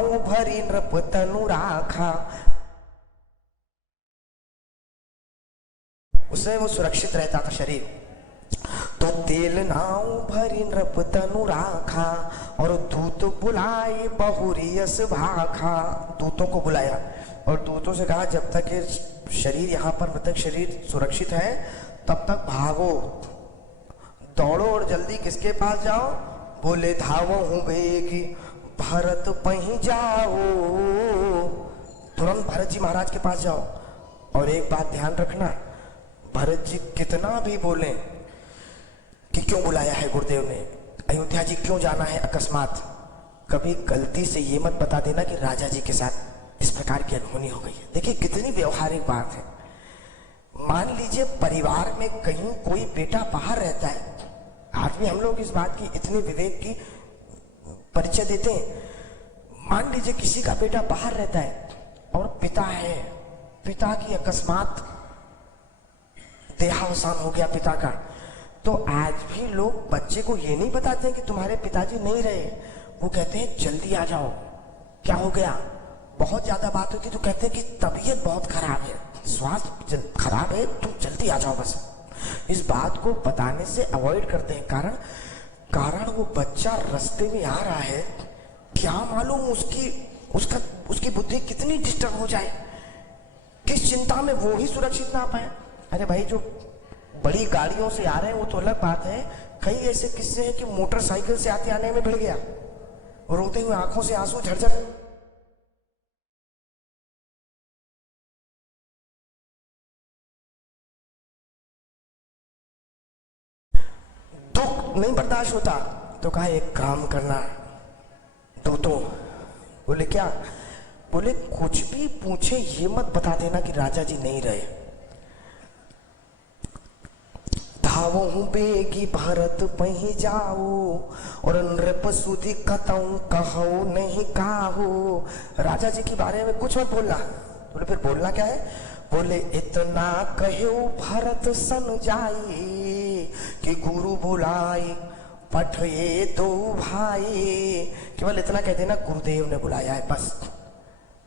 नाव भरी नृप तनु राखा। उसमें वो सुरक्षित रहता था शरीर। तो तेल नाव भरी नृप तनु राखा और दूत बुलाए बहुरियस भाखा। दूतों को बुलाया और दूतों से कहा जब तक ये शरीर यहाँ पर मतलब शरीर सुरक्षित है तब तक भागो, दौड़ो और जल्दी किसके पास जाओ? बोले धावो हूं बेगी भरत पही जाओ। तुरंत भरत जी महाराज के पास जाओ। और एक बात ध्यान रखना, भरत जी कितना भी बोले कि क्यों बुलाया है गुरुदेव ने, अयोध्या जी क्यों जाना है अकस्मात, कभी गलती से ये मत बता देना कि राजा जी के साथ इस प्रकार की अनहोनी हो गई है। देखिए कितनी व्यवहारिक बात है। मान लीजिए परिवार में कहीं कोई बेटा बाहर रहता है, आज भी हम लोग इस बात की इतनी विवेक की परिचय देते हैं। मान लीजिए किसी का बेटा बाहर रहता है और पिता है, पिता की अकस्मात देहावसान हो गया पिता का, तो आज भी लोग बच्चे को ये नहीं बताते हैं कि तुम्हारे पिताजी नहीं रहे, वो कहते हैं जल्दी आ जाओ। क्या हो गया? बहुत ज्यादा बात होती तो कहते हैं कि तबीयत बहुत खराब है, स्वास्थ्य खराब है, तुम जल्दी आ जाओ बस। इस बात को बताने से अवॉइड करते हैं। कारण वो बच्चा रास्ते में आ रहा है, क्या मालूम उसकी बुद्धि कितनी डिस्टर्ब हो जाए, किस चिंता में वो ही सुरक्षित ना पाए। अरे भाई जो बड़ी गाड़ियों से आ रहे हैं वो तो अलग बात है, कई ऐसे किस्से हैं कि मोटरसाइकिल से आते आने में भिड़ गया, रोते हुए आंखों से आंसू झरझर। दुख नहीं बर्दाश्त होता तो कहा एक काम करना, तो बोले क्या? बोले कुछ भी पूछे ये मत बता देना कि राजा जी नहीं रहे। धावो हूं बेगी भरत पही जाओ और नृप सुधि कतऊ कहो नहीं काहो। राजा जी के बारे में कुछ मत बोलना। बोले फिर बोलना क्या है? बोले इतना कहो भरत सन जाई कि गुरु बुलाई पठये दो भाई। केवल इतना कह देना गुरुदेव ने बुलाया है, बस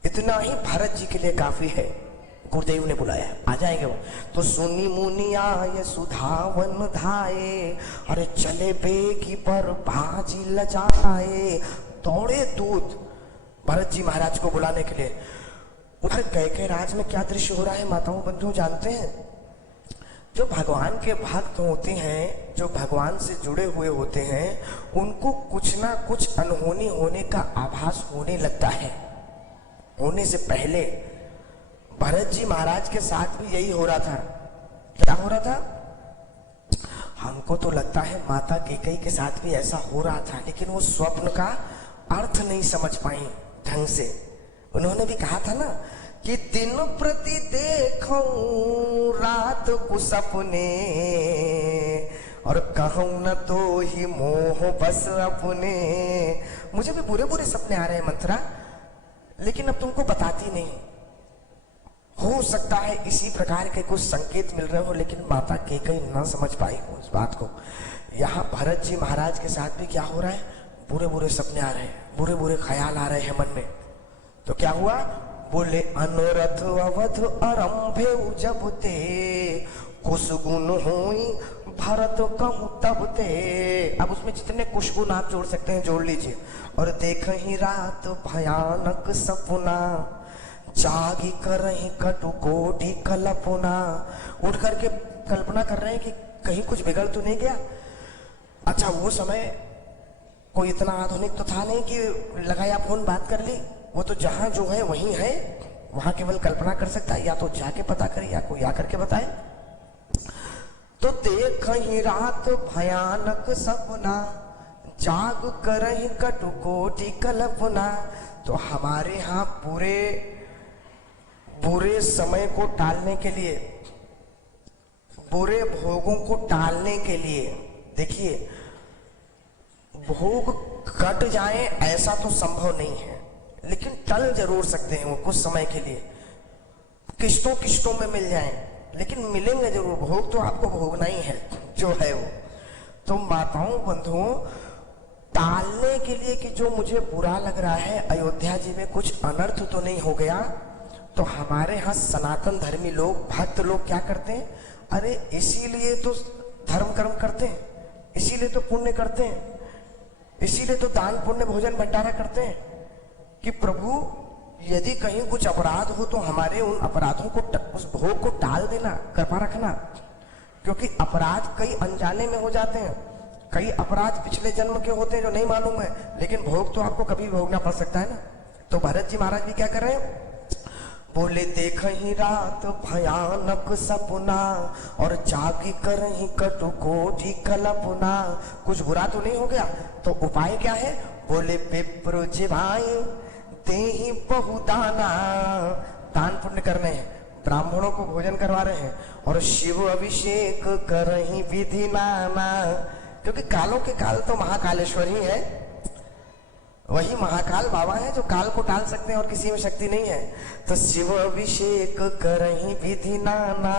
इतना ही भरत जी के लिए काफी है, गुरुदेव ने बुलाया है, आ जाएंगे वो। तो सुनी मुनि आए सुधावन धाये, अरे चले बेगी पर भाजी लजाए। दौड़े दूत भरत जी महाराज को बुलाने के लिए। उधर कैके राज में क्या दृश्य हो रहा है माताओं बंधुओं जानते हैं? जो भगवान के भक्त होते हैं, जो भगवान से जुड़े हुए होते हैं, उनको कुछ ना कुछ अनहोनी होने का आभास होने लगता है। होने से पहले भरत जी महाराज के साथ भी यही हो रहा था। क्या हो रहा था? हमको तो लगता है माता कैकेयी के साथ भी ऐसा हो रहा था, लेकिन वो स्वप्न का अर्थ नहीं समझ पाई ढंग से। उन्होंने भी कहा था ना कि दिन प्रति देखूं रात को सपने और कहूं न तो ही मोह बस अपने। मुझे भी बुरे बुरे सपने आ रहे हैं मंत्रा, लेकिन अब तुमको बताती नहीं। हो सकता है इसी प्रकार के कुछ संकेत मिल रहे हो, लेकिन माता कैकेयी न समझ पाई हो इस बात को। यहाँ भरत जी महाराज के साथ भी क्या हो रहा है? बुरे बुरे सपने आ रहे हैं, बुरे बुरे ख्याल आ रहे हैं मन में। तो क्या हुआ? बोले अनुरथ अवध आरंभे जब ते कुछ गुण हुई भरत कहूं तब ते। अब उसमें जितने कुछ गुण आप जोड़ सकते हैं जोड़ लीजिए। और देख ही रात भयानक सपना जागी कर ही कटु कोटि कल्पना। उठ करके कल्पना कर रहे हैं कि कहीं कुछ बिगड़ तो नहीं गया। अच्छा वो समय कोई इतना आधुनिक तो था नहीं कि लगाया फोन बात कर ली, वो तो जहां जो है वहीं है, वहां केवल कल्पना कर सकता है, या तो जाके पता करे या कोई आकर के बताए। तो देख ही रात भयानक सपना जाग कर ही कटु कोटि कल्पना। तो हमारे यहाँ बुरे समय को टालने के लिए, बुरे भोगों को टालने के लिए, देखिए भोग कट जाए ऐसा तो संभव नहीं है, लेकिन टल जरूर सकते हैं वो कुछ समय के लिए, किश्तों किश्तों में मिल जाएं, लेकिन मिलेंगे जरूर। भोग तो आपको भोगना ही है जो है वो। तो माताओं बंधुओं टालने के लिए कि जो मुझे बुरा लग रहा है अयोध्या जी में कुछ अनर्थ तो नहीं हो गया, तो हमारे यहाँ सनातन धर्मी लोग, भक्त लोग क्या करते हैं, अरे इसीलिए तो धर्म कर्म करते हैं, इसीलिए तो पुण्य करते हैं, इसीलिए तो दान पुण्य भोजन भंडारा करते हैं कि प्रभु यदि कहीं कुछ अपराध हो तो हमारे उन अपराधों को, उस भोग को टाल देना, कृपा रखना। क्योंकि अपराध कई अनजाने में हो जाते हैं, कई अपराध पिछले जन्म के होते हैं जो नहीं मालूम है, लेकिन भोग तो आपको कभी भोगना पड़ सकता है ना। तो भरत जी महाराज भी क्या कर रहे हैं, बोले देख ही रात भयानक सपना और जागी कर ही कटु कोठी कल्पना। कुछ बुरा तो नहीं हो गया, तो उपाय क्या है, बोले विप्र जिवाए ते ही बहुदाना, दान पुण्य करने हैं, ब्राह्मणों को भोजन करवा रहे हैं और शिव अभिषेक कर ही विधि नाना। क्योंकि कालों के काल तो महाकालेश्वर ही है, वही महाकाल बाबा है जो काल को टाल सकते हैं और किसी में शक्ति नहीं है। तो शिव अभिषेक करही विधि नाना,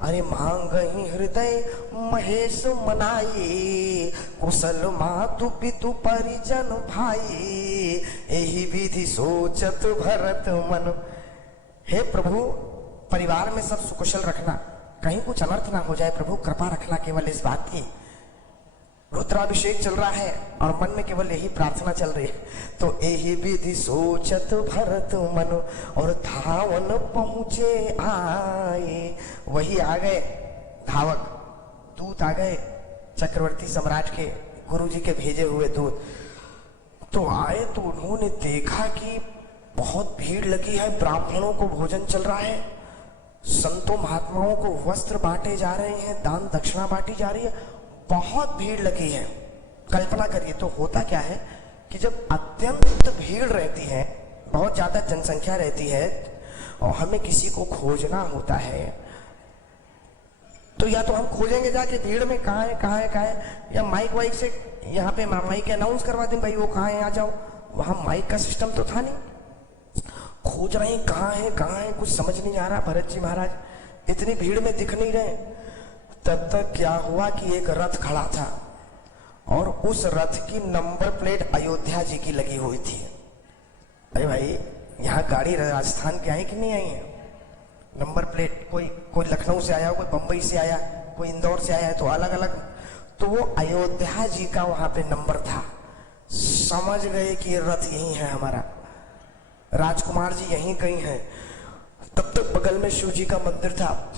अरे मांग ही हृदय महेश मनाई, कुशल मातु पितु परिजन भाई, यही विधि सोचत भरत मन। हे प्रभु, परिवार में सब सुकुशल रखना, कहीं कुछ अनर्थ ना हो जाए प्रभु, कृपा रखना केवल इस बात की। रुद्राभिषेक चल रहा है और मन में केवल यही प्रार्थना चल रही है। तो यही विधि सोचत भरत मन और धावन पहुंचे आए। वही आ गए धावक, दूत आ गए चक्रवर्ती सम्राट के, गुरु जी के भेजे हुए दूत। तो आए तो उन्होंने देखा कि बहुत भीड़ लगी है, ब्राह्मणों को भोजन चल रहा है, संतों महात्माओं को वस्त्र बांटे जा रहे हैं, दान दक्षिणा बांटी जा रही है, बहुत भीड़ लगी है। कल्पना करिए तो होता क्या है कि जब अत्यंत भीड़ रहती है, बहुत ज्यादा जनसंख्या रहती है और हमें किसी को खोजना होता है, तो या तो हम खोजेंगे जाके भीड़ में कहाँ है कहाँ है कहाँ है, या माइक वाइक से यहाँ पे माइक अनाउंस करवा दें भाई वो कहाँ है आ जाओ। वहां माइक का सिस्टम तो था नहीं, खोज रहे हैं कहाँ है, कुछ समझ नहीं आ रहा। भरत जी महाराज इतनी भीड़ में दिख नहीं रहे। तब तक क्या हुआ कि एक रथ खड़ा था और उस रथ की नंबर प्लेट अयोध्या जी की लगी हुई थी। अरे भाई, यहाँ गाड़ी राजस्थान की आई कि नहीं आई है, नंबर प्लेट कोई लखनऊ से आया, कोई बंबई से आया, कोई इंदौर से आया है, तो अलग अलग। तो वो अयोध्या जी का वहां पे नंबर था। समझ गए कि ये रथ यही है हमारा, राजकुमार जी यहीं कहीं है। तब तक बगल में शिव जी का मंदिर था,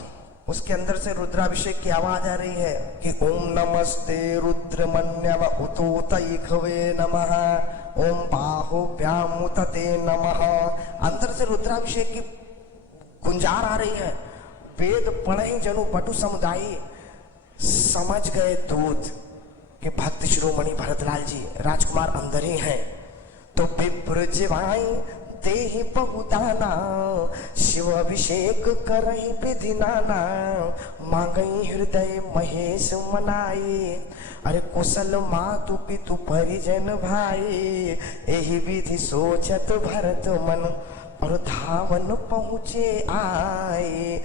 उसके अंदर से रुद्राभिषेक की आवाज आ रही है कि ओम नमस्ते रुद्रमन्यव उतोतैखवे नमः, ओम बाहुभ्यामुतते नमः। अंदर से रुद्राभिषेक की गुंजार आ रही है। वेद पढ़े जनु पटु समुदायी। समझ गए दूत कि भक्त शिरोमणि भरतलाल जी राजकुमार अंदर ही हैं। तो विप्र जिवाई ते ही बहुदाना, शिव अभिषेक करही विधि नाना, मांगई हृदय महेश मनाई, अरे कुशल मातु पितु परिजन भाई, यही विधि सोचत भरत मन और धावन पहुंचे आए।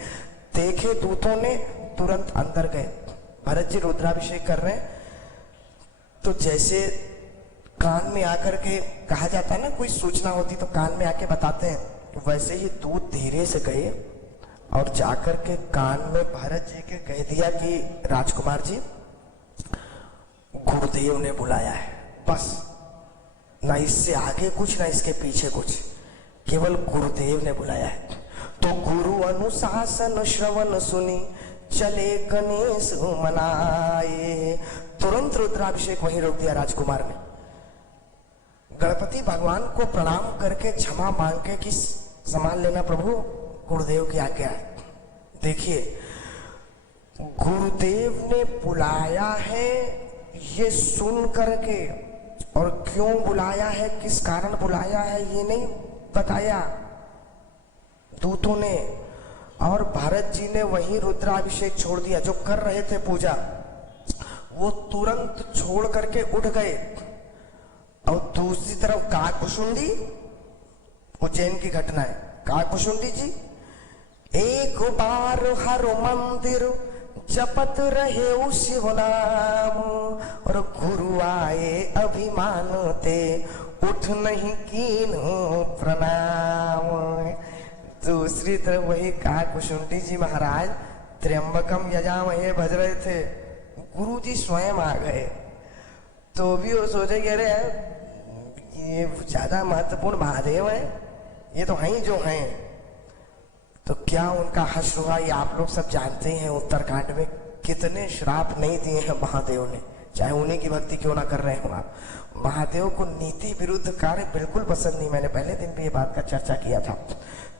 देखे दूतों ने, तुरंत अंदर गए। भरत जी रुद्राभिषेक कर रहे हैं, तो जैसे कान में आकर के कहा जाता है ना, कोई सूचना होती तो कान में आके बताते हैं, वैसे ही दूत धीरे से गए और जाकर के कान में भरत जी के कह दिया कि राजकुमार जी, गुरुदेव ने बुलाया है। बस, ना इससे आगे कुछ ना इसके पीछे कुछ, केवल गुरुदेव ने बुलाया है। तो गुरु अनुशासन श्रवण सुनी चले गणेश मनाए। तुरंत रुद्राभिषेक वहीं रोक दिया राजकुमार ने। गणपति भगवान को प्रणाम करके क्षमा मांग के कि संभाल लेना प्रभु, गुरुदेव की आज्ञा है। देखिए, गुरुदेव ने बुलाया है ये सुन करके, और क्यों बुलाया है, किस कारण बुलाया है, ये नहीं बताया दूतों ने। और भरत जी ने वही रुद्राभिषेक छोड़ दिया। जो कर रहे थे पूजा, वो तुरंत छोड़ करके उठ गए। और दूसरी तरफ काकुशुंडी, उज्जैन की घटना है, काकुशुंडी जी एक बार हर मंदिर जपत रहे उ शिव नाम, और गुरु आए अभिमान ते, उठ नहीं कीन प्रणाम। दूसरी तरफ वही कहा कुशुंडी जी महाराज त्र्यंबकम यजामहे भज रहे थे, गुरु जी स्वयं आ गए, तो भी वो सोचे कि अरे ये ज्यादा महत्वपूर्ण महादेव है, ये तो हैं जो हैं। तो क्या उनका हर्ष हुआ ये आप लोग सब जानते हैं। उत्तरकांड में कितने श्राप नहीं दिए हैं महादेव ने, चाहे उन्हीं की भक्ति क्यों ना कर रहे हो आप। महादेव को नीति विरुद्ध कार्य बिल्कुल पसंद नहीं, मैंने पहले दिन भी ये बात का चर्चा किया था।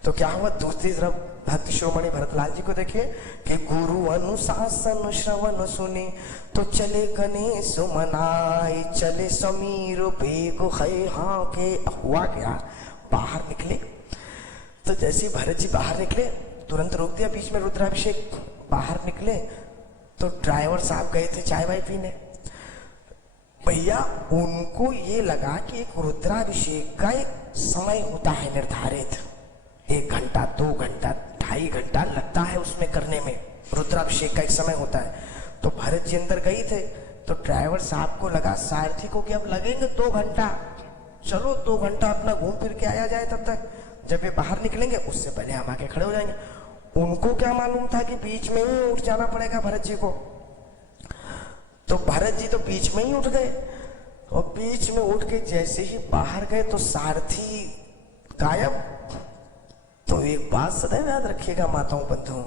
तो क्या हुआ, दूसरी तरफ भक्त शिरोमणि भरतलाल जी को देखिए कि गुरु अनुशासन श्रवण सुनी, तो चले गणेश मनाई, चले समीर बेग है हाँ के। हुआ क्या, बाहर निकले तो जैसे भरत जी बाहर निकले तुरंत रोक दिया बीच में रुद्राभिषेक। बाहर निकले तो ड्राइवर साहब गए थे चाय वाय पीने। भैया उनको ये लगा कि एक रुद्राभिषेक का एक समय होता है निर्धारित, 1 घंटा 2 घंटा 2.5 घंटा लगता है उसमें करने में, रुद्राभिषेक का एक समय होता है। तो भरत जी अंदर गए थे तो ड्राइवर साहब को लगा सारथी को कि अब लगेंगे 2 घंटा, चलो 2 घंटा अपना घूम फिर के आया जाए, तब तक जब ये बाहर निकलेंगे उससे पहले हम आके खड़े हो जाएंगे। उनको क्या मालूम था कि बीच में ही उठ जाना पड़ेगा भरत जी को। तो भरत जी तो बीच में ही उठ गए, और बीच में उठ के जैसे ही बाहर गए तो सारथी गायब। तो एक बात सदैव याद रखिएगा माताओं बंधुओं,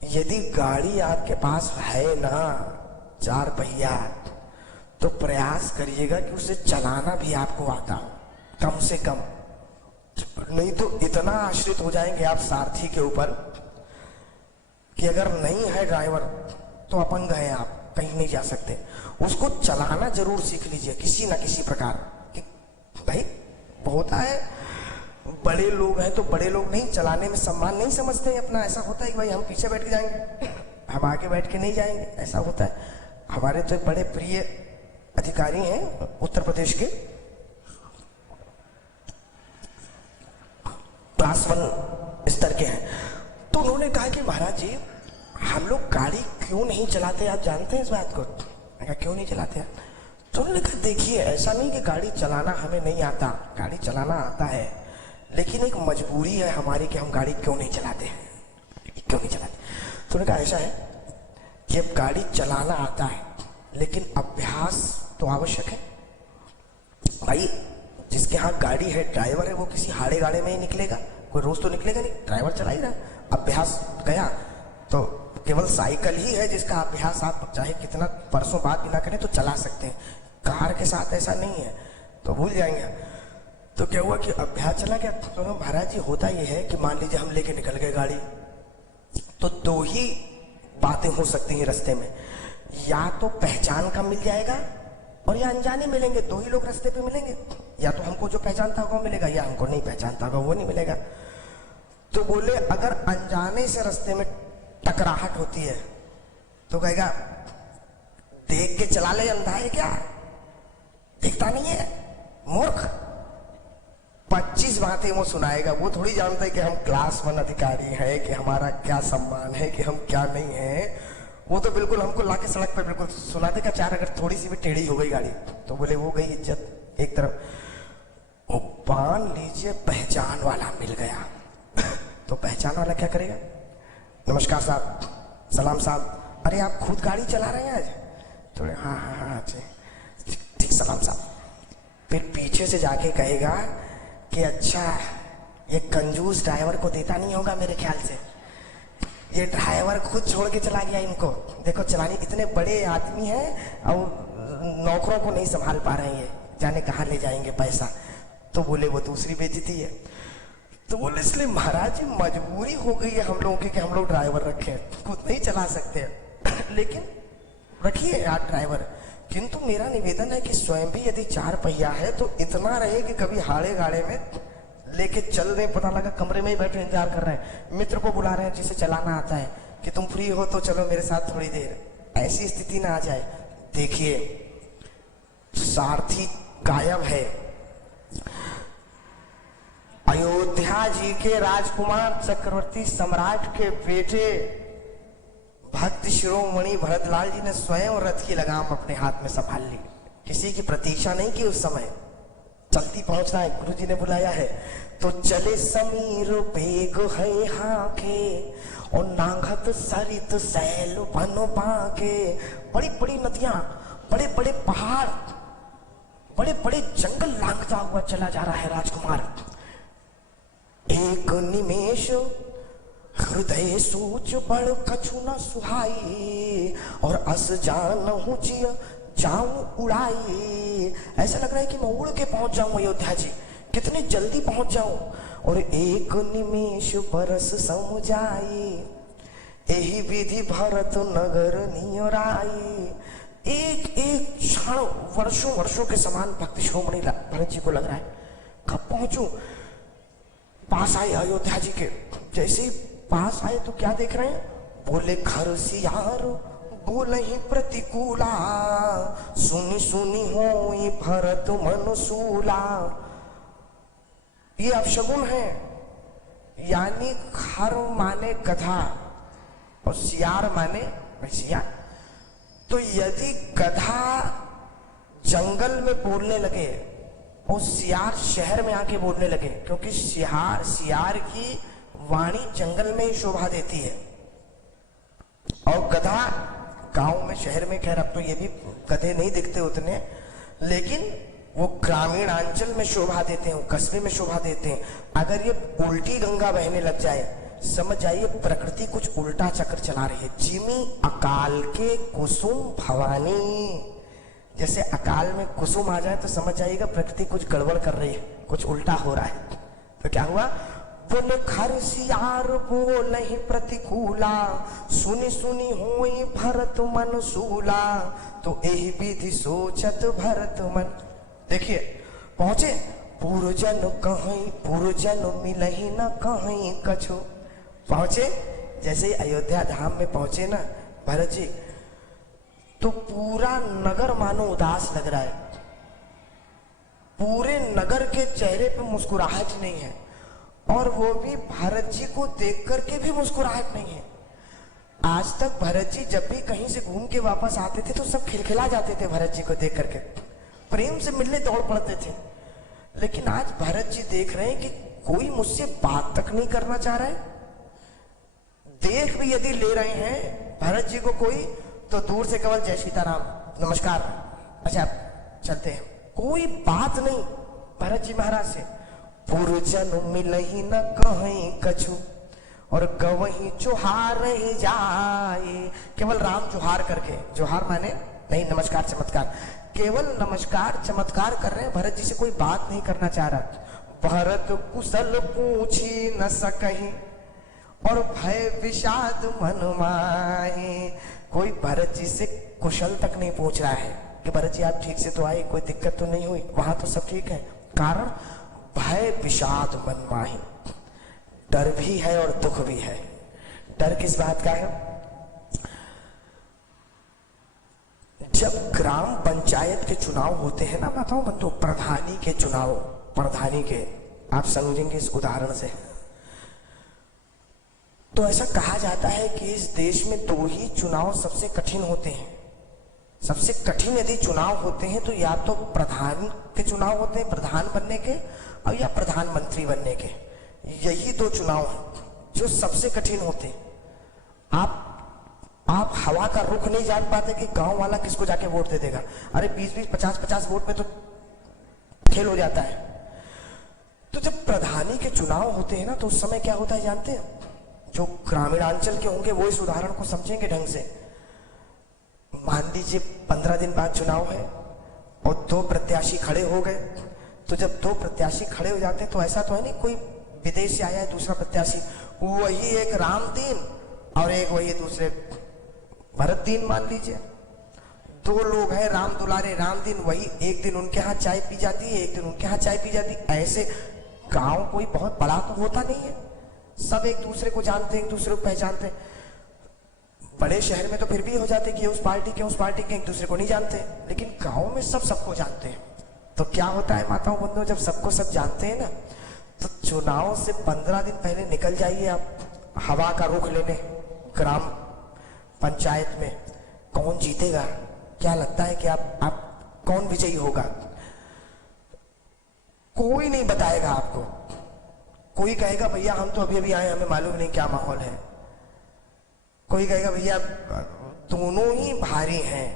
यदि गाड़ी आपके पास है ना 4 पहिया, तो प्रयास करिएगा कि उसे चलाना भी आपको आता हो कम से कम, नहीं तो इतना आश्रित हो जाएंगे आप सारथी के ऊपर कि अगर नहीं है ड्राइवर तो अपंग है आप, कहीं नहीं जा सकते। उसको चलाना जरूर सीख लीजिए किसी ना किसी प्रकार कि भाई होता है बड़े लोग हैं तो बड़े लोग नहीं चलाने में सम्मान नहीं समझते हैं अपना। ऐसा होता है कि भाई हम पीछे बैठ के जाएंगे, हम आगे बैठ के नहीं जाएंगे, ऐसा होता है। हमारे तो बड़े प्रिय अधिकारी हैं उत्तर प्रदेश के, क्लास 1 स्तर के हैं। तो उन्होंने कहा कि महाराज जी हम लोग गाड़ी क्यों नहीं चलाते, आप जानते हैं इस बात को? मैं कहा क्यों नहीं चलाते? तो उन्होंने कहा देखिए ऐसा नहीं कि गाड़ी चलाना हमें नहीं आता, गाड़ी चलाना आता है, लेकिन एक मजबूरी है हमारी कि हम गाड़ी क्यों नहीं चलाते हैं, क्यों नहीं चलाते। तो उन्होंने कहा ऐसा है कि अब गाड़ी चलाना आता है लेकिन अभ्यास तो आवश्यक है। भाई जिसके यहाँ गाड़ी है ड्राइवर है वो किसी हाड़े गाड़े में ही निकलेगा, कोई रोज तो निकलेगा नहीं, ड्राइवर चला ही रहा। अभ्यास गया तो केवल साइकिल ही है जिसका अभ्यास आप चाहे कितना परसों बाद भी ना करें तो चला सकते हैं। कार के साथ ऐसा नहीं है, तो भूल जाएंगे। तो क्या हुआ कि अभ्यास चला गया। तो महाराज जी होता ये है कि मान लीजिए हम लेके निकल गए गाड़ी, तो 2 ही बातें हो सकती हैं रास्ते में, या तो पहचान का मिल जाएगा और या अनजाने मिलेंगे। 2 ही लोग रास्ते पे मिलेंगे, या तो हमको जो पहचानता होगा वो मिलेगा या हमको नहीं पहचानता होगा वो नहीं मिलेगा। तो बोले अगर अनजाने से रास्ते में टकराहट होती है तो कहेगा देख के चला ले, अंधा है क्या, दिखता नहीं है मूर्ख। 25 बातें वो सुनाएगा। वो थोड़ी जानता है कि हम क्लास 1 अधिकारी हैं, कि हमारा क्या सम्मान है, कि हम क्या नहीं है। वो तो बिल्कुल हमको लाके सड़क पर बिल्कुल सुना देगा। 4 अगर थोड़ी सी भी टेढ़ी हो गई गाड़ी तो बोले वो गई इज्जत एक तरफ। वो मान लीजिए पहचान वाला मिल गया तो पहचान वाला क्या करेगा, नमस्कार साहब, सलाम साहब, अरे आप खुद गाड़ी चला रहे हैं आज? तो हाँ हाँ हाँ ठीक सलाम साहब। फिर पीछे से जाके कहेगा कि अच्छा ये कंजूस ड्राइवर को देता नहीं होगा मेरे ख्याल से, ये ड्राइवर खुद छोड़ के चला गया इनको, देखो चलाने इतने बड़े आदमी हैं और नौकरों को नहीं संभाल पा रहे हैं, जाने कहाँ ले जाएंगे पैसा। तो बोले वो दूसरी बेइज्जती है। तो बोले इसलिए महाराज जी मजबूरी हो गई है हम लोगों की कि हम लोग ड्राइवर रखें, खुद नहीं चला सकते लेकिन रखिए यार ड्राइवर। किंतु मेरा निवेदन है कि स्वयं भी यदि 4 पहिया है तो इतना रहे कि कभी हाड़े गाड़े में लेके चल रहे, पता लगा कमरे में ही बैठे इंतजार कर रहे हैं, मित्र को बुला रहे हैं जिसे चलाना आता है कि तुम फ्री हो तो चलो मेरे साथ थोड़ी देर, ऐसी स्थिति ना आ जाए। देखिए सारथी गायब है। अयोध्या जी के राजकुमार चक्रवर्ती सम्राट के बेटे भक्त शिरोमणि भरतलाल जी ने स्वयं रथ की लगाम अपने हाथ में संभाल ली, किसी की प्रतीक्षा नहीं की। उस समय जल्दी पहुंचना है, गुरु जी ने बुलाया है। तो चले समीर बेग है हाके और नांगत सरित सैल बन बाके। बड़ी बड़ी नदियां, बड़े बड़े पहाड़, बड़े बड़े जंगल लांघता हुआ चला जा रहा है राजकुमार। एक निमेश हृदय सोच बड़ कछु न सुहाई और अस जानहु जिय जाऊं उड़ाई। ऐसा लग रहा है कि मैं उड़ के पहुंच जाऊं अयोध्या जी, कितनी जल्दी पहुंच जाऊं। और एक निमेश बरस समुझाई यही विधि भरत नगर नियराई। एक एक क्षण वर्षों वर्षों के समान भक्त शिरोमणि भरत जी को लग रहा है कब पहुंचूं। पास आए अयोध्या जी के, जैसे ही पास आए तो क्या देख रहे हैं, बोले घर सियार बोले ही प्रतिकूला सुनी सुनी होई भरत मनसूला। ये अपशगुन है, यानी खर माने गधा और सियार माने भैंसिया। तो यदि गधा जंगल में बोलने लगे और सियार शहर में आके बोलने लगे, क्योंकि सियार की वाणी जंगल में ही शोभा देती है और गधा गांव में शहर में, खैर अब तो ये भी गधे नहीं दिखते उतने, लेकिन वो ग्रामीण अंचल में शोभा देते हैं, कस्बे में शोभा देते हैं। अगर ये उल्टी गंगा बहने लग जाए, समझ जाइए प्रकृति कुछ उल्टा चक्र चला रही है। जिमी अकाल के कुसुम भवानी, जैसे अकाल में कुसुम आ जाए तो समझ जाइएगा प्रकृति कुछ गड़बड़ कर रही है, कुछ उल्टा हो रहा है। तो क्या हुआ, बोले खर सियार बोले ही प्रतिकूला सुनी सुनी होई भरत मनसूला। तो यही विधि सोचत भरत मन। देखिए पहुंचे, पूर्वजन कहीं पूर्वजन मिलही न कहीं कछु। पहुंचे, जैसे ही अयोध्या धाम में पहुंचे ना भरत जी, तो पूरा नगर मानो उदास लग रहा है। पूरे नगर के चेहरे पे मुस्कुराहट नहीं है, और वो भी भरत जी को देख करके भी मुस्कुराहट नहीं है। आज तक भरत जी जब भी कहीं से घूम के वापस आते थे तो सब खिलखिला जाते थे भरत जी को देख करके, प्रेम से मिलने दौड़ पड़ते थे। लेकिन आज भरत जी देख रहे हैं कि कोई मुझसे बात तक नहीं करना चाह रहा है। देख भी यदि ले रहे हैं भरत जी को कोई, तो दूर से केवल जय सीताराम नमस्कार, अच्छा चलते हैं, कोई बात नहीं भरत जी महाराज से। पूर्वजन मिलही न कहीं कछु और गवही चुहार ही जाए। केवल राम चुहार करके, जोहार माने नहीं नमस्कार चमत्कार, केवल नमस्कार चमत्कार कर रहे हैं, भरत जी से कोई बात नहीं करना चाह रहा। भरत कुशल पूछी न सकही और भय विषाद मन माही। कोई भरत जी से कुशल तक नहीं पूछ रहा है कि भरत जी आप ठीक से तो आए, कोई दिक्कत तो नहीं हुई, वहां तो सब ठीक है। कारण भय विषाद मन माही, डर भी है और दुख भी है। डर किस बात का है, जब ग्राम पंचायत के चुनाव होते हैं ना माताओं बंधु, प्रधानी के चुनाव, प्रधानी के, आप समझेंगे इस उदाहरण से, तो ऐसा कहा जाता है कि इस देश में दो ही चुनाव सबसे कठिन होते हैं। सबसे कठिन यदि चुनाव होते हैं तो या तो प्रधान के चुनाव होते हैं, प्रधान बनने के, और या प्रधानमंत्री बनने के। यही दो चुनाव हैं जो सबसे कठिन होते हैं। आप हवा का रुख नहीं जान पाते कि गांव वाला किसको जाके वोट दे देगा। अरे 20-20, 50-50 वोट पे तो खेल हो जाता है। तो जब प्रधानी के चुनाव होते हैं ना, तो उस समय क्या होता है जानते हैं, जो ग्रामीणांचल के होंगे वो इस उदाहरण को समझेंगे ढंग से। मान लीजिए 15 दिन बाद चुनाव है और 2 प्रत्याशी खड़े हो गए। तो जब 2 प्रत्याशी खड़े हो जाते हैं तो ऐसा तो है नहीं कोई विदेश से आया है दूसरा प्रत्याशी, वही एक राम दीन और एक वही दूसरे भरत दीन मान लीजिए। 2 लोग हैं राम दुलारे राम दीन, वही एक दिन उनके यहाँ चाय पी जाती है, एक दिन उनके यहाँ चाय पी जाती है। ऐसे गांव कोई बहुत बड़ा तो होता नहीं है, सब एक दूसरे को जानते हैं, एक दूसरे को पहचानते हैं। बड़े शहर में तो फिर भी हो जाते कि उस पार्टी के एक दूसरे को नहीं जानते, लेकिन गांव में सब सबको जानते हैं। तो क्या होता है माताओं बंधुओं, जब सबको सब जानते हैं ना, तो चुनाव से 15 दिन पहले निकल जाइए आप हवा का रुख लेने ग्राम पंचायत में कौन जीतेगा? क्या लगता है कि आप कौन विजयी होगा? कोई नहीं बताएगा आपको। कोई कहेगा भैया हम तो अभी अभी आए, हमें मालूम नहीं क्या माहौल है। कोई कहेगा भैया दोनों ही भारी हैं।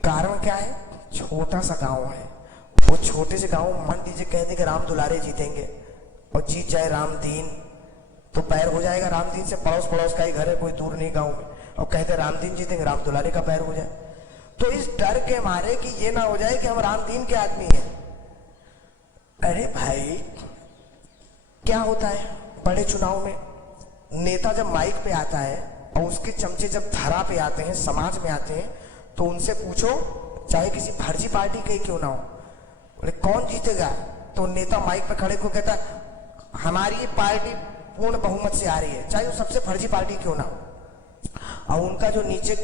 कारण क्या है? छोटा सा गांव है। वो छोटे से गांव, मान लीजिए कह दे कि राम दुलारे जीतेंगे और जीत जाए राम दीन, तो पैर हो जाएगा राम दीन से। पड़ोस का ही घर है, कोई दूर नहीं गांव में, और कहते राम दीन जीतेंगे, राम दुलारे का पैर हो जाए। तो इस डर के मारे कि ये ना हो जाए कि हम राम दीन के आदमी हैं। अरे भाई क्या होता है बड़े चुनाव में, नेता जब माइक पे आता है और उसके चमचे जब धरा पे आते हैं, समाज में आते हैं, तो उनसे पूछो, चाहे किसी फर्जी पार्टी के क्यों ना हो, बोले कौन जीतेगा? तो नेता माइक पे खड़े को कहता हमारी पार्टी पूर्ण बहुमत से आ रही है, चाहे वो सबसे फर्जी पार्टी क्यों ना हो। और उनका जो नीचे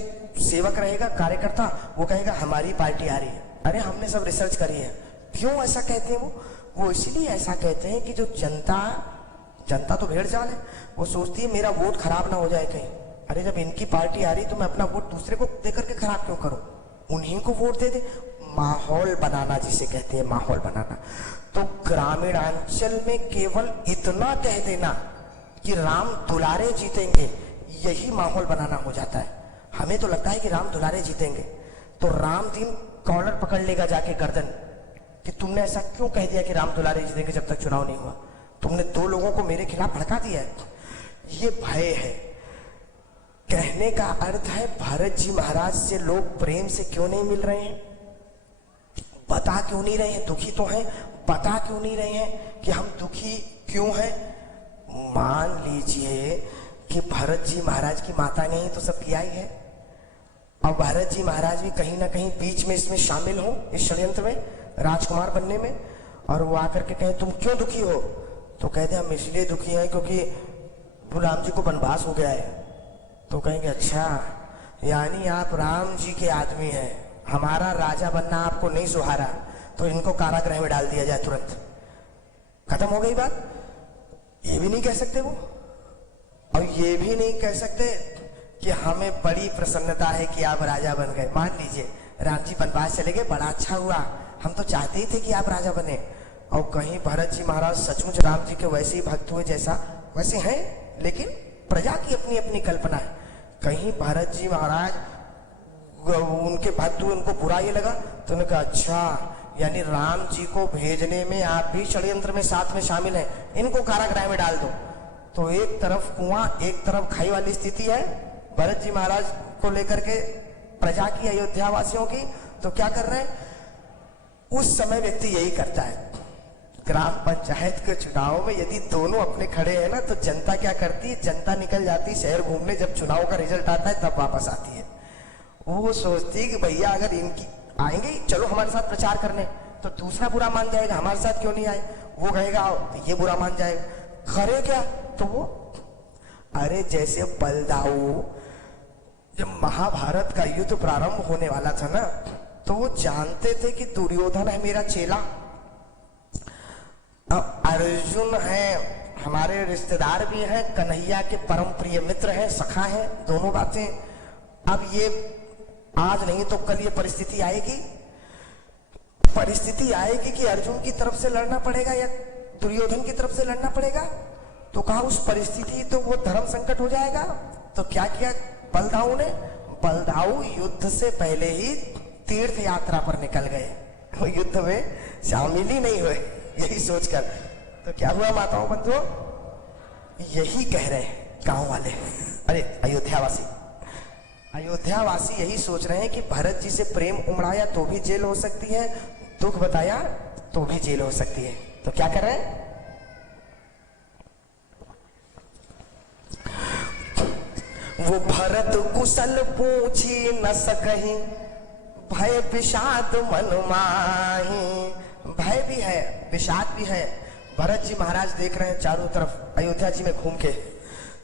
सेवक रहेगा, कार्यकर्ता, वो कहेगा हमारी पार्टी आ रही है। अरे हमने सब रिसर्च करी है। क्यों ऐसा कहते हैं? वो इसलिए ऐसा कहते हैं कि जो जनता तो भेड़ चाल है, वो सोचती है मेरा वोट खराब ना हो जाए कहीं। अरे जब इनकी पार्टी आ रही तो मैं अपना वोट दूसरे को देकर के खराब क्यों करूं? उन्हीं को वोट दे दे। माहौल बनाना जिसे कहते हैं, माहौल बनाना। तो ग्रामीणांचल में केवल इतना कह देना कि राम दुलारे जीतेंगे, यही माहौल बनाना हो जाता है। हमें तो लगता है कि राम दुलारे जीतेंगे, तो राम दीन कॉलर पकड़ लेगा जाके गर्दन कि तुमने ऐसा क्यों कह दिया कि राम दुलारे जीतेंगे जब तक चुनाव नहीं हुआ? तुमने 2 लोगों को मेरे खिलाफ भड़का दिया है। ये भय है। कहने का अर्थ है भरत जी महाराज से लोग प्रेम से क्यों नहीं मिल रहे हैं? बता क्यों नहीं रहे हैं? दुखी तो हैं, बता क्यों नहीं रहे हैं कि हम दुखी क्यों हैं? मान लीजिए कि भरत जी महाराज की माता ने ही तो सब किया ही है, और भरत जी महाराज भी कहीं ना कहीं बीच में इसमें शामिल हो, इस षड्यंत्र में, राजकुमार बनने में, और वो आकर के कहे तुम क्यों दुखी हो? तो कहते हम इसलिए दुखी हैं क्योंकि राम जी को वनवास हो गया है। तो कहेंगे अच्छा, यानी आप राम जी के आदमी हैं, हमारा राजा बनना आपको नहीं सुहारा, तो इनको कारागृह में डाल दिया जाए तुरंत, खत्म हो गई बात। ये भी नहीं कह सकते वो, और ये भी नहीं कह सकते कि हमें बड़ी प्रसन्नता है कि आप राजा बन गए। मान लीजिए राम जी वनवास चले गए, बड़ा अच्छा हुआ, हम तो चाहते ही थे कि आप राजा बने। और कहीं भरत जी महाराज सचमुच राम जी के वैसे ही भक्त हुए जैसा वैसे हैं, लेकिन प्रजा की अपनी अपनी कल्पना है। कहीं भरत जी महाराज उनके भक्त हुए, उनको बुरा ये लगा, तो उन्होंने कहा अच्छा, यानी राम जी को भेजने में आप भी षड्यंत्र में साथ में शामिल हैं, इनको कारागृह में डाल दो। तो एक तरफ कुआं एक तरफ खाई वाली स्थिति है भरत जी महाराज को लेकर के प्रजा की, अयोध्या वासियों की। तो क्या कर रहे हैं? उस समय व्यक्ति यही करता है। ग्राम पंचायत के चुनाव में यदि दोनों अपने खड़े हैं ना, तो जनता क्या करती है? जनता निकल जाती है शहर घूमने, जब चुनाव का रिजल्ट आता है तब वापस आती है। वो सोचती है कि भैया अगर इनकी आएंगे चलो हमारे साथ प्रचार करने, तो दूसरा बुरा मान जाएगा, हमारे साथ क्यों नहीं आए? वो कहेगा आओ, तो ये बुरा मान जाएगा। करे क्या? तो वो अरे जैसे बलदाऊ, जब महाभारत का युद्ध प्रारंभ होने वाला था ना, तो वो जानते थे कि दुर्योधन है मेरा चेला, अर्जुन है हमारे रिश्तेदार भी हैं, कन्हैया के परम प्रिय मित्र हैं, सखा हैं, दोनों बातें। अब ये आज नहीं तो कल ये परिस्थिति आएगी कि अर्जुन की तरफ से लड़ना पड़ेगा या दुर्योधन की तरफ से लड़ना पड़ेगा। तो कहा उस परिस्थिति तो वो धर्म संकट हो जाएगा। तो क्या किया बलदाऊ ने? बलदाऊ युद्ध से पहले ही तीर्थ यात्रा पर निकल गए, वो युद्ध में शामिल ही नहीं हुए, यही सोचकर। तो क्या हुआ माताओं बंधुओं? यही कह रहे हैं गांव वाले, अरे अयोध्यावासी यही सोच रहे हैं कि भरत जी से प्रेम उमड़ाया तो भी जेल हो सकती है, दुख बताया तो भी जेल हो सकती है। तो क्या कर रहे हैं? वो भरत कुशल पूछी न सकही, भय विषाद मन माही। भय भी है, विषाद भी है। भरत जी महाराज देख रहे हैं चारों तरफ अयोध्या जी में घूम के,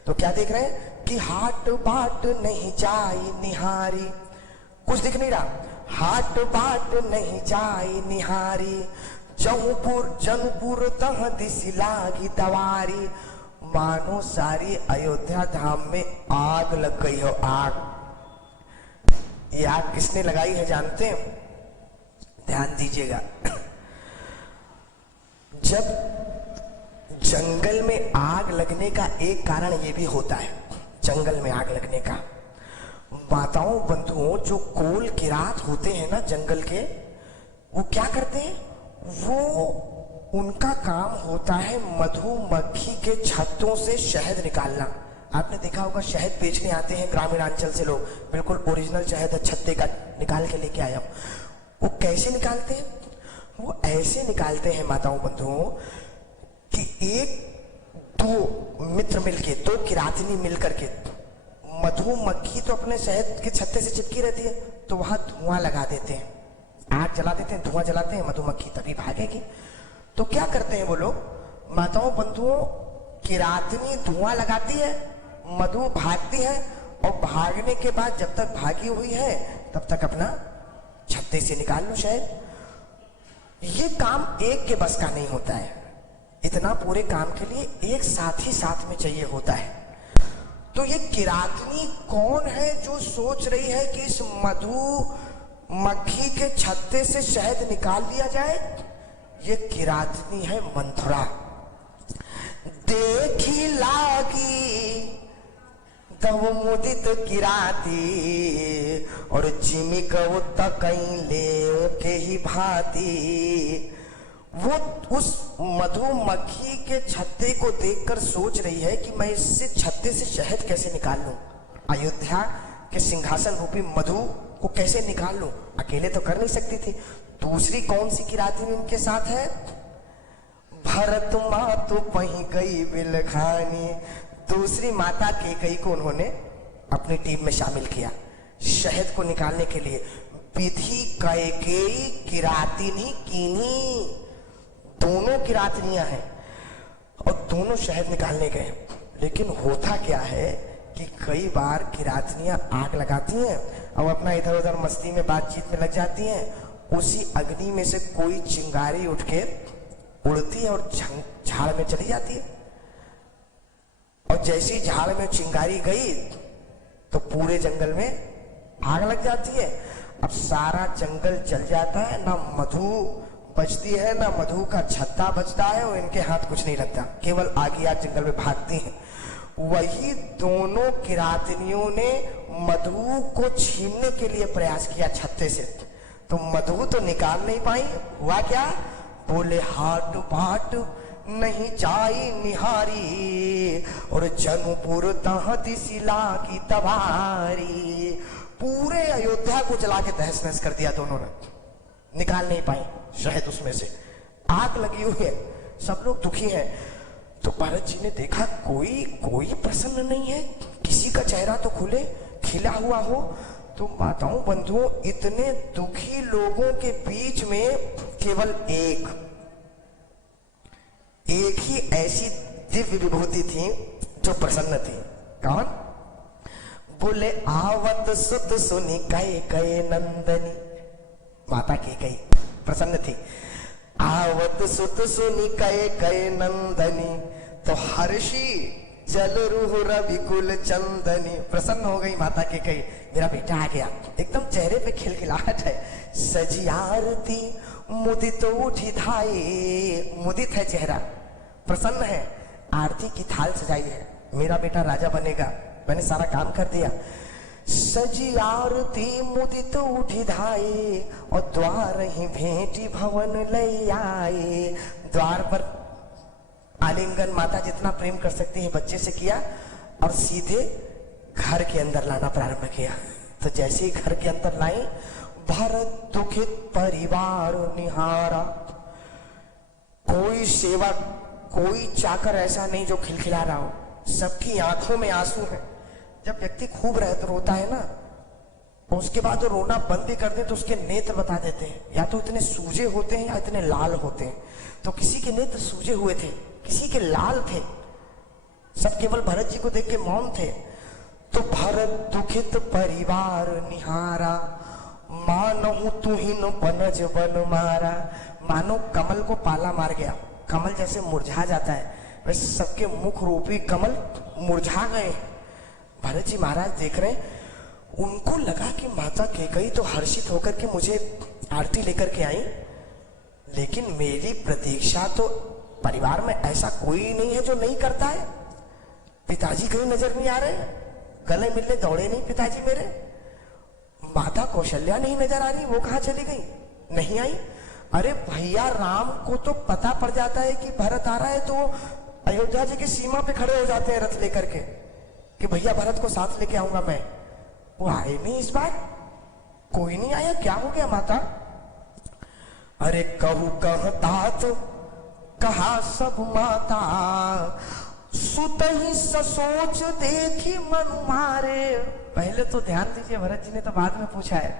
तो क्या देख रहे हैं कि हाट बाट नहीं जाए निहारी, कुछ दिख नहीं रहा। हाट बाट नहीं जाए निहारी, जौपुर जनपुर तह दिस लागी दवारी। मानो सारी अयोध्या धाम में आग लग गई हो, आग। ये आग किसने लगाई है जानते हैं? ध्यान दीजिएगा। जब जंगल में आग लगने का एक कारण ये भी होता है, जंगल में आग लगने का, माताओं बंधुओं जो कोल किरात होते हैं ना जंगल के, वो क्या करते हैं? वो उनका काम होता है मधुमक्खी के छत्तों से शहद निकालना। आपने देखा होगा शहद बेचने आते हैं ग्रामीणांचल से लोग, बिल्कुल ओरिजिनल शहद है, छत्ते का निकाल के लेके आया। वो कैसे निकालते हैं? वो ऐसे निकालते हैं माताओं बंधुओं कि एक दो मित्र मिलके, दो किरातनी मिलकर के, मधुमक्खी तो अपने शहद के छत्ते से चिपकी रहती है, तो वहां धुआं लगा देते हैं, आग जला देते हैं, धुआं जलाते हैं, मधुमक्खी तभी भागेगी। तो क्या करते हैं वो लोग, माताओं बंधुओं, किरातनी धुआं लगाती है, मधु भागती है, और भागने के बाद जब तक भागी हुई है तब तक अपना छत्ते से निकाल लो शहद। ये काम एक के बस का नहीं होता है, इतना पूरे काम के लिए एक साथी साथ में चाहिए होता है। तो ये किरातनी कौन है जो सोच रही है कि इस मधुमक्खी के छत्ते से शहद निकाल लिया जाए? ये किरातनी है मंथरा। देखी लागी तब मुदित किराती, और जिमी गौ तकई ले के ही भाती। वो उस मधुमक्खी के छत्ते को देखकर सोच रही है कि मैं इससे छत्ते से शहद कैसे निकाल लूं, अयोध्या के सिंहासन रूपी मधु को कैसे निकाल लूं। अकेले तो कर नहीं सकती थी। दूसरी कौन सी किराती उनके साथ है? भरत माँ तो पही गई बिलखानी। दूसरी माता केकई को उन्होंने अपनी टीम में शामिल किया शहद को निकालने के लिए। विधि कैकेयी किरातिनी कीनी, दोनों किरातनियां हैं और दोनों शहद निकालने गए। लेकिन होता क्या है कि कई बार किरातनियां आग लगाती हैं और अपना इधर उधर मस्ती में बातचीत में लग जाती हैं। उसी अग्नि में से कोई चिंगारी उठ के उड़ती है और झाड़ में चली जाती है, और जैसी झाड़ में चिंगारी गई तो पूरे जंगल में आग लग जाती है। अब सारा जंगल जल जाता है, ना मधु बचती है ना मधु का छत्ता बचता है, और इनके हाथ कुछ नहीं लगता, केवल आग ही आग जंगल में भागती हैं। वही दोनों किरातनियों ने मधु को छीनने के लिए प्रयास किया छत्ते से, तो मधु तो निकाल नहीं पाई। हुआ क्या? बोले हाट बाट नहीं जाई निहारी, और जनुपुर तहत शिला की तबारी। पूरे अयोध्या को जला के तहस नहस कर दिया दोनों ने, निकाल नहीं पाई शहद उसमें से, आग लगी हुई है, सब लोग दुखी हैं। तो भरत जी ने देखा कोई प्रसन्न नहीं है, किसी का चेहरा तो खुले खिला हुआ हो। तो माताओं बंधुओं, इतने दुखी लोगों के बीच में केवल एक ही ऐसी दिव्य विभूति थी जो प्रसन्न थी। कौन? बोले आवत सुत सुनी कई नंदनी। माता कई प्रसन्न थी। आवत सुत सुनी कई नंदनी, तो हर्षी जल रूह रविकुल चंदनी। प्रसन्न हो गई माता कई, मेरा बेटा आ गया, एकदम चेहरे पे खिलखिलाहट है। सजी आरती मुदित उठी धाये, मुदित है चेहरा, प्रसन्न है, आरती की थाल सजाई है, मेरा बेटा राजा बनेगा, मैंने सारा काम कर दिया। सजी आरती मुदित उठी धाये, और द्वार ही भेंटी भवन लई आए। द्वार पर आलिंगन माता जितना प्रेम कर सकती है बच्चे से किया, और सीधे घर के अंदर लाना प्रारंभ किया। तो जैसे ही घर के अंदर लाई, भरत दुखित परिवार निहारा। कोई सेवक, कोई चाकर ऐसा नहीं जो खिलखिला रहा हो, सबकी आंखों में आंसू है। जब व्यक्ति खूब रोता है ना, उसके बाद वो रोना बंद भी कर दे तो उसके नेत्र बता देते हैं, या तो इतने सूजे होते हैं या इतने लाल होते हैं। तो किसी के नेत्र सूजे हुए थे, किसी के लाल थे, सब केवल भरत जी को देख के मौन थे। तो भरत दुखित परिवार निहारा, मानो तुहिन बनज बन मारा। मानो कमल को पाला मार गया, कमल जैसे मुरझा जाता है, वैसे सबके मुख रूपी कमल मुरझा गए। भरत जी महाराज देख रहे हैं, उनको लगा कि माता कैकेयी तो हर्षित होकर के मुझे आरती लेकर के आई, लेकिन मेरी प्रतीक्षा तो परिवार में ऐसा कोई नहीं है जो नहीं करता है। पिताजी कहीं नजर नहीं आ रहे, गले मिलने दौड़े नहीं पिताजी मेरे। माता कौशल्या नहीं नजर आ रही, वो कहां चली गई, नहीं आई। अरे भैया राम को तो पता पड़ जाता है कि भरत आ रहा है, तो अयोध्या जी की सीमा पे खड़े हो जाते हैं रथ लेकर के कि भैया भरत को साथ लेके आऊंगा मैं। वो आए नहीं इस बार, कोई नहीं आया, क्या हो गया माता? अरे कहू कहता तो कहा सब माता, सुत ही ससोच देखी मन मारे। पहले तो ध्यान दीजिए, भरत जी ने तो बाद में पूछा है।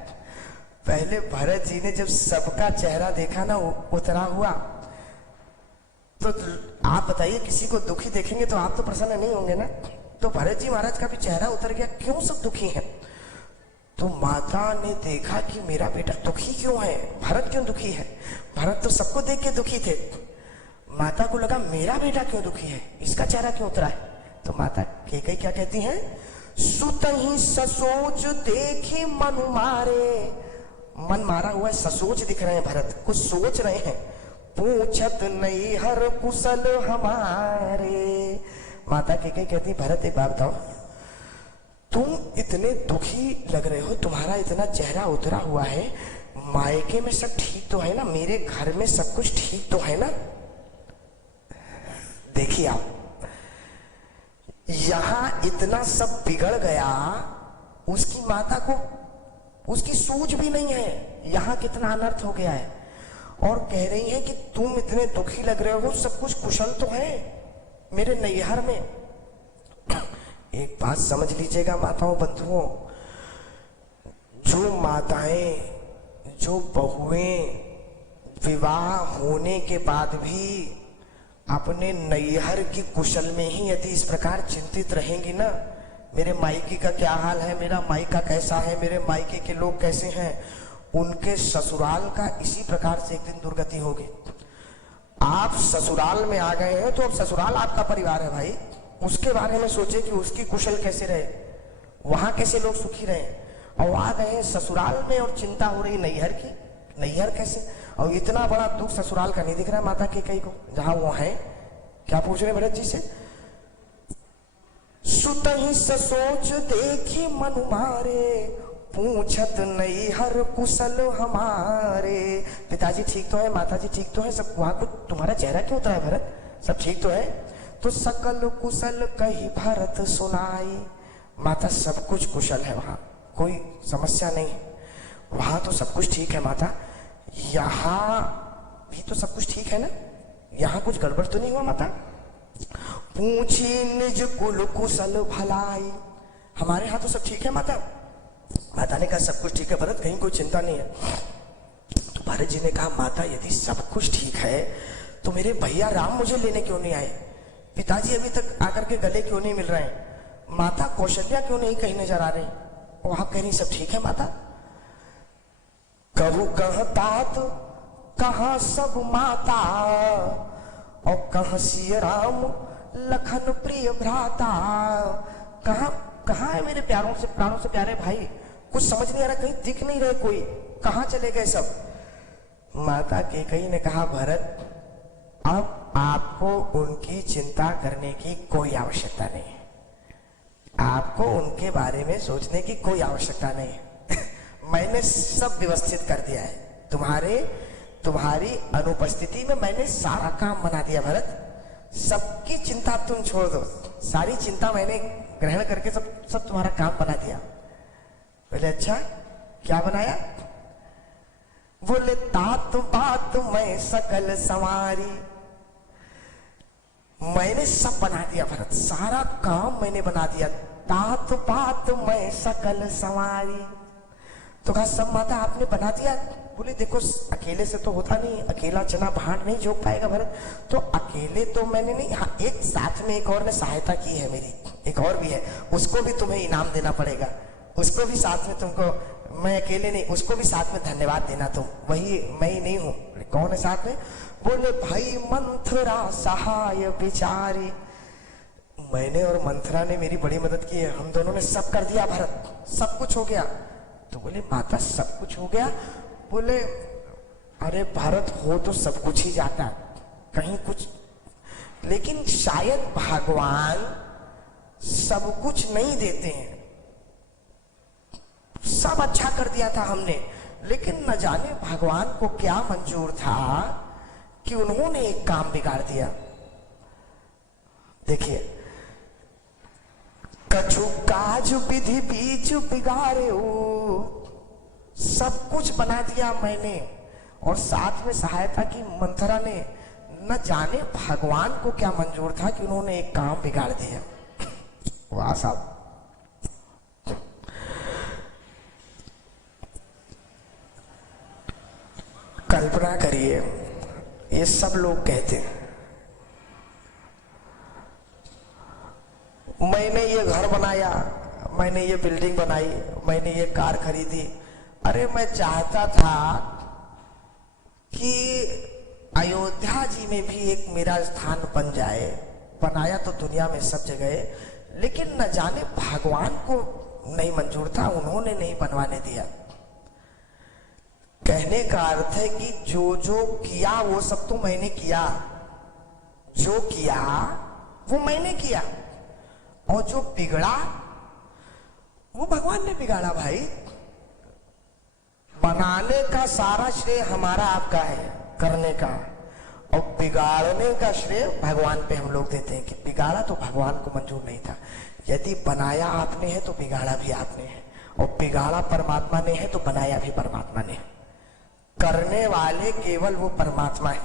पहले भरत जी ने जब सबका चेहरा देखा ना उतरा हुआ, तो आप बताइए किसी को दुखी देखेंगे तो आप तो प्रसन्न नहीं होंगे ना। तो भरत जी महाराज का भी चेहरा उतर गया, क्यों सब दुखी हैं? तो माता ने देखा कि मेरा बेटा दुखी क्यों है, भरत क्यों दुखी है? भरत तो सबको देख के दुखी थे। माता को लगा मेरा बेटा क्यों दुखी है, इसका चेहरा क्यों उतरा है? तो माता कैकेयी क्या कहती हैं? सुत ही ससोच देखी मन मारे। मन मारा हुआ है, ससोच दिख रहे हैं भरत, कुछ सोच रहे हैं। पूछत नहीं हर कुशल हमारे। माता कैकेयी कहती भरत एक बात बताओ, तुम इतने दुखी लग रहे हो, तुम्हारा इतना चेहरा उतरा हुआ है, मायके में सब ठीक तो है ना, मेरे घर में सब कुछ ठीक तो है ना? देखिए आप, यहां इतना सब बिगड़ गया, उसकी माता को उसकी सूझ भी नहीं है यहां कितना अनर्थ हो गया है, और कह रही है कि तुम इतने दुखी लग रहे हो, सब कुछ कुशल तो है मेरे नैहर में। एक बात समझ लीजिएगा माताओं बंधुओं, जो माताएं, जो बहुएं विवाह होने के बाद भी अपने नैहर की कुशल में ही यदि इस प्रकार चिंतित रहेंगी ना, मेरे मायके का क्या हाल है, मेरा मायका कैसा है, मेरे मायके के लोग कैसे हैं, उनके ससुराल का इसी प्रकार से एक दिन दुर्गति होगी। आप ससुराल में आ गए हैं तो अब ससुराल आपका परिवार है भाई, उसके बारे में सोचे कि उसकी कुशल कैसे रहे, वहां कैसे लोग सुखी रहे। और आ गए हैं ससुराल में और चिंता हो रही नैहर की, नैहर कैसे? और इतना बड़ा दुख ससुराल का नहीं दिख रहा माता कैकेयी को, जहां वो है। क्या पूछ रहे भरत जी से? सुत ही ससोच देखी मन मारे, पूछत नहीं हर कुशल हमारे। पिताजी ठीक तो है, माता जी ठीक तो है, सब वहां को तुम्हारा चेहरा क्यों उतरा है भरत, सब ठीक तो है? तो सकल कुशल कही भरत सुनाई। माता सब कुछ कुशल है, वहां कोई समस्या नहीं, वहां तो सब कुछ ठीक है माता, यहां भी तो सब कुछ ठीक है ना, यहां कुछ गड़बड़ तो नहीं हुआ माता? पूछी निज कुल कुशल भलाई। हमारे यहां तो सब ठीक है माता। माता ने कहा सब कुछ ठीक है भरत, कहीं कोई चिंता नहीं है। तो भरत जी ने कहा माता यदि सब कुछ ठीक है तो मेरे भैया राम मुझे लेने क्यों नहीं आए, पिताजी अभी तक आकर के गले क्यों नहीं मिल रहे हैं, माता कौशल्या क्यों नहीं कहीं नजर आ रही, और आप कह रही सब ठीक है माता? कहू कहतात कहा सब माता, और कहा सिय राम लखन प्रिय भ्राता। कहाँ है मेरे प्यारों से प्राणों से प्यारे भाई, कुछ समझ नहीं आ रहा, कहीं दिख नहीं रहे कोई, कहाँ चले गए सब? माता कैकेयी ने कहा भरत अब आपको उनकी चिंता करने की कोई आवश्यकता नहीं है, आपको उनके बारे में सोचने की कोई आवश्यकता नहीं है। मैंने सब व्यवस्थित कर दिया है, तुम्हारी अनुपस्थिति में मैंने सारा काम बना दिया भरत, सबकी चिंता तुम छोड़ दो, सारी चिंता मैंने ग्रहण करके सब तुम्हारा काम बना दिया। बोले अच्छा क्या बनाया? बोले तात बात मैं सकल संवारी। मैंने सब बना दिया भरत, सारा काम मैंने बना दिया, तात बात मैं सकल संवारी। तो कहा सब माता आपने बना दिया? बोले देखो अकेले से तो होता नहीं, अकेला चना भांड नहीं झोंक पाएगा भरत, तो अकेले तो मैंने नहीं, हाँ एक साथ में एक और ने सहायता की है मेरी, एक और भी है, उसको भी तुम्हें इनाम देना पड़ेगा, उसको भी साथ में तुमको मैं अकेले नहीं, उसको भी साथ में धन्यवाद देना, तुम वही, मैं ही नहीं हूं। कौन है साथ में? बोले भाई मंथरा सहाय बिचारी, मैंने और मंथरा ने मेरी बड़ी मदद की है, हम दोनों ने सब कर दिया भरत, सब कुछ हो गया। तो बोले माता सब कुछ हो गया? बोले अरे भरत हो तो सब कुछ ही जाता, कहीं कुछ, लेकिन शायद भगवान सब कुछ नहीं देते हैं। सब अच्छा कर दिया था हमने, लेकिन न जाने भगवान को क्या मंजूर था कि उन्होंने एक काम बिगाड़ दिया। देखिए, कछु काज विधि बीज बिगाड़े हो, सब कुछ बना दिया मैंने, और साथ में सहायता की मंथरा ने। न जाने भगवान को क्या मंजूर था कि उन्होंने एक काम बिगाड़ दिया। वाह साहब, कल्पना करिए, ये सब लोग कहते हैं मैंने ये घर बनाया, मैंने ये बिल्डिंग बनाई, मैंने ये कार खरीदी। अरे मैं चाहता था कि अयोध्या जी में भी एक मेरा स्थान बन जाए, बनाया तो दुनिया में सब जगह, लेकिन न जाने भगवान को नहीं मंजूर था, उन्होंने नहीं बनवाने दिया। कहने का अर्थ है कि जो जो किया वो सब तो मैंने किया, जो किया वो मैंने किया, और जो बिगड़ा वो भगवान ने बिगाड़ा। भाई, बनाने का सारा श्रेय हमारा आपका है, करने का, और बिगाड़ने का श्रेय भगवान पे हम लोग देते हैं कि बिगाड़ा तो भगवान को मंजूर नहीं था। यदि बनाया आपने है तो बिगाड़ा भी आपने है, और बिगाड़ा परमात्मा ने है तो बनाया भी परमात्मा ने है। करने वाले केवल वो परमात्मा है,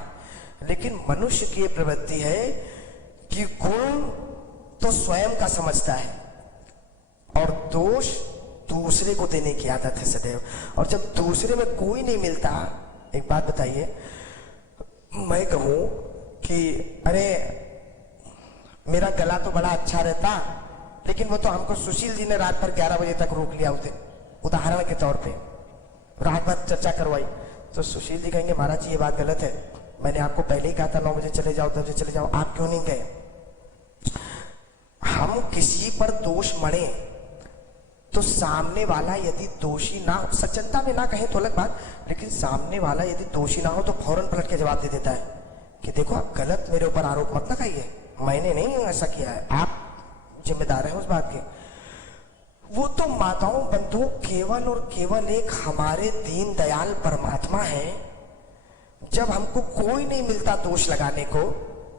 लेकिन मनुष्य की प्रवृत्ति है कि गुण तो स्वयं का समझता है और दोष दूसरे को देने की आदत है सदैव। और जब दूसरे में कोई नहीं मिलता, एक बात बताइए, मैं कहूं कि अरे मेरा गला तो बड़ा अच्छा रहता, लेकिन वो तो हमको सुशील जी ने रात भर 11 बजे तक रोक लिया, उसे उदाहरण के तौर पे रात भर चर्चा करवाई, तो सुशील जी कहेंगे महाराज जी ये बात गलत है, मैंने आपको पहले ही कहा था 9 बजे चले जाओ, 10 बजे चले जाओ, आप क्यों नहीं गए? हम किसी पर दोष मढ़े तो सामने वाला यदि दोषी ना, सच्चनता में ना कहे तो अलग बात, लेकिन सामने वाला यदि दोषी ना हो तो फौरन पलट के जवाब दे देता है कि देखो आप गलत मेरे ऊपर आरोप मत लगाइए, मैंने नहीं ऐसा किया है, आप जिम्मेदार हैं उस बात के। वो तो माताओं बंधुओं केवल और केवल एक हमारे दीन दयाल परमात्मा है। जब हमको कोई नहीं मिलता दोष लगाने को,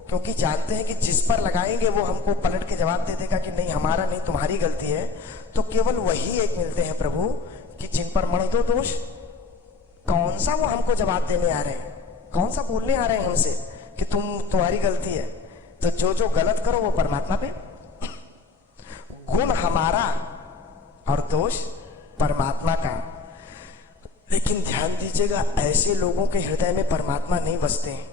क्योंकि जानते हैं कि जिस पर लगाएंगे वो हमको पलट के जवाब दे देगा कि नहीं हमारा नहीं तुम्हारी गलती है, तो केवल वही एक मिलते हैं प्रभु कि जिन पर मढ़ दो दोष। कौन सा वो हमको जवाब देने आ रहे हैं, कौन सा बोलने आ रहे हैं हमसे कि तुम्हारी गलती है? तो जो जो गलत करो वो परमात्मा पे, गुण हमारा और दोष परमात्मा का। लेकिन ध्यान दीजिएगा, ऐसे लोगों के हृदय में परमात्मा नहीं बसते हैं।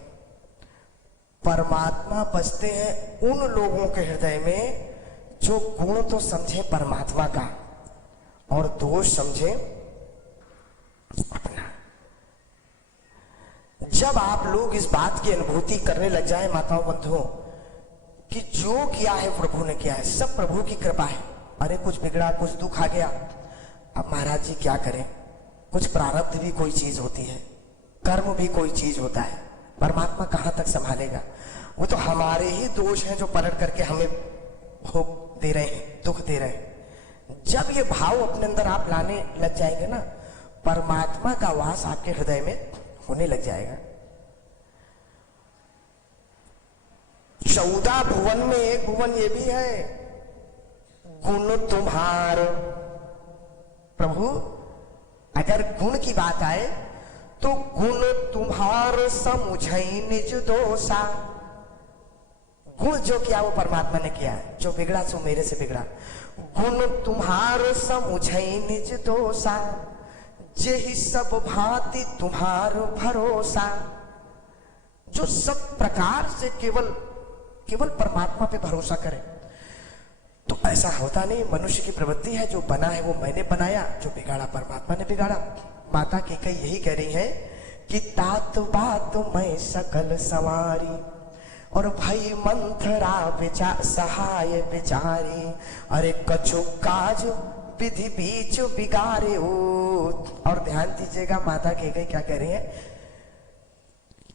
परमात्मा बसते हैं उन लोगों के हृदय में जो गुण तो समझे परमात्मा का और दोष समझे अपना। जब आप लोग इस बात की अनुभूति करने लग जाए माताओं बंधुओं कि जो किया है प्रभु ने किया है, सब प्रभु की कृपा है। अरे कुछ बिगड़ा, कुछ दुख आ गया, अब महाराज जी क्या करें, कुछ प्रारब्ध भी कोई चीज होती है, कर्म भी कोई चीज होता है, परमात्मा कहां तक संभालेगा? वो तो हमारे ही दोष हैं जो पलट करके हमें भोग दे रहे हैं, दुख दे रहे हैं। जब ये भाव अपने अंदर आप लाने लग जाएंगे ना, परमात्मा का वास आपके हृदय में होने लग जाएगा। 14 भुवन में एक भुवन ये भी है, गुण तुम्हार। प्रभु अगर गुण की बात आए तो गुण तुम्हार समुझै निज दोषा। गुण जो किया वो परमात्मा ने किया है, जो बिगड़ा सो मेरे से बिगड़ा। गुण तुम्हार समुझै निज दोषा, जेहि सब भांति तुम्हार भरोसा। जो सब प्रकार से केवल परमात्मा पे भरोसा करे। तो ऐसा होता नहीं, मनुष्य की प्रवृत्ति है, जो बना है वो मैंने बनाया, जो बिगाड़ा परमात्मा ने बिगाड़ा। माता कैकेयी यही कह रही है कि तात बात मैं सकल संवारी, और भाई मंथरा बेचा सहाय बेचारी, अरे कछु काज विधि बीच बिगारे हो। और ध्यान दीजिएगा माता कैकेयी क्या कह रही है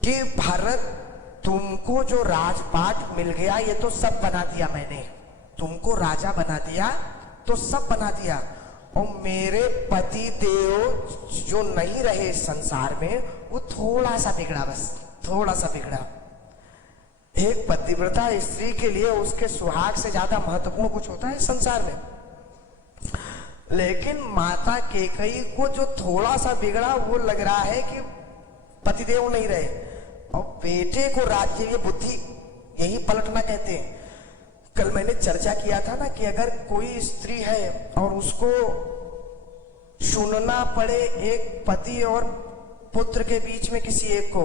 कि भरत तुमको जो राजपाट मिल गया ये तो सब बना दिया मैंने, तुमको राजा बना दिया तो सब बना दिया, और मेरे पति देव जो नहीं रहे संसार में वो थोड़ा सा बिगड़ा, बस थोड़ा सा बिगड़ा। एक पतिव्रता स्त्री के लिए उसके सुहाग से ज्यादा महत्वपूर्ण कुछ होता है संसार में। लेकिन माता कैकेयी को जो थोड़ा सा बिगड़ा वो लग रहा है कि पतिदेव नहीं रहे और बेटे को राज्य, ये बुद्धि, यही पलटना कहते हैं। कल मैंने चर्चा किया था ना कि अगर कोई स्त्री है और उसको चुनना पड़े एक पति और पुत्र के बीच में किसी एक को,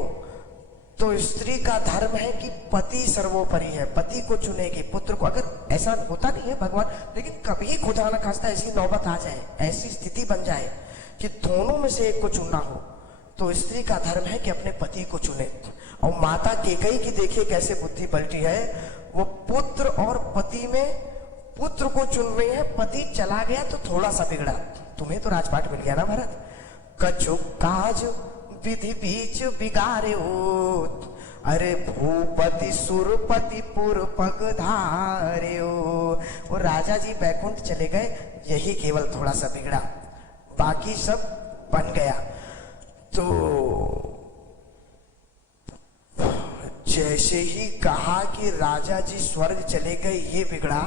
तो स्त्री का धर्म है कि पति सर्वोपरि है, पति को चुनेगी, पुत्र को। अगर ऐसा होता नहीं है भगवान, लेकिन कभी खुदा न खास्ता ऐसी नौबत आ जाए, ऐसी स्थिति बन जाए कि दोनों में से एक को चुनना हो, तो स्त्री का धर्म है कि अपने पति को चुने। और माता कैकेयी की देखिए कैसे बुद्धि पलटी है, वो पुत्र और पति में पुत्र को चुन रही है, पति चला गया तो थोड़ा सा बिगड़ा, तुम्हें तो राजपाट मिल गया ना भरत, कछु काज विधि बीच बिगारे हो, अरे भूपति सुरपति पुर पग धारे हो। वो राजा जी बैकुंठ चले गए, यही केवल थोड़ा सा बिगड़ा, बाकी सब बन गया। तो जैसे ही कहा कि राजा जी स्वर्ग चले गए ये बिगड़ा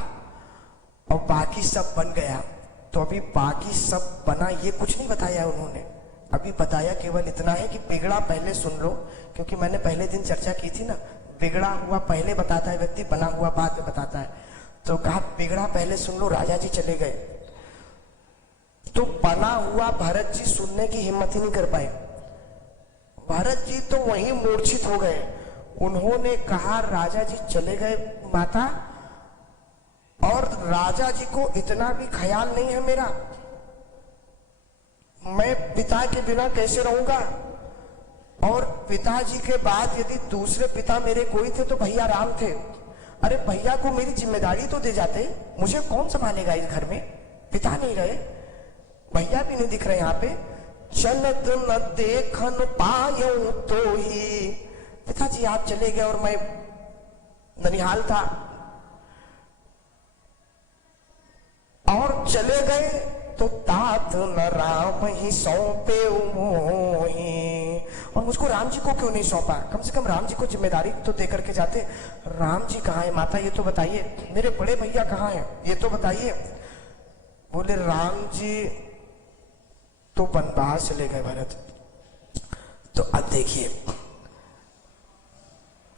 और बाकी सब बन गया, तो अभी बाकी सब बना ये कुछ नहीं बताया उन्होंने, अभी बताया केवल इतना है कि बिगड़ा पहले सुन लो, क्योंकि मैंने पहले दिन चर्चा की थी ना, बिगड़ा हुआ पहले बताता है व्यक्ति, बना हुआ बाद में बताता है। तो कहा बिगड़ा पहले सुन लो, राजा जी चले गए, तो बना हुआ भरत जी सुनने की हिम्मत ही नहीं कर पाए। भरत जी तो वहीं मूर्छित हो गए। उन्होंने कहा राजा जी चले गए माता, और राजा जी को इतना भी ख्याल नहीं है मेरा, मैं पिता के बिना कैसे रहूंगा, और पिताजी के बाद यदि दूसरे पिता मेरे कोई थे तो भैया राम थे, अरे भैया को मेरी जिम्मेदारी तो दे जाते, मुझे कौन संभालेगा इस घर में, पिता नहीं रहे, भैया भी नहीं दिख रहे यहाँ पे, चलत न देखन पायूं तो ही, पिताजी आप चले गए और मैं ननिहाल था, और चले गए तो तात न राम ही सौंपे मोही, और मुझको राम जी को क्यों नहीं सौंपा, कम से कम राम जी को जिम्मेदारी तो दे करके जाते। राम जी कहाँ है माता ये तो बताइए, मेरे बड़े भैया कहाँ हैं ये तो बताइए। बोले राम जी तो वनवास चले गए भरत। तो अब देखिए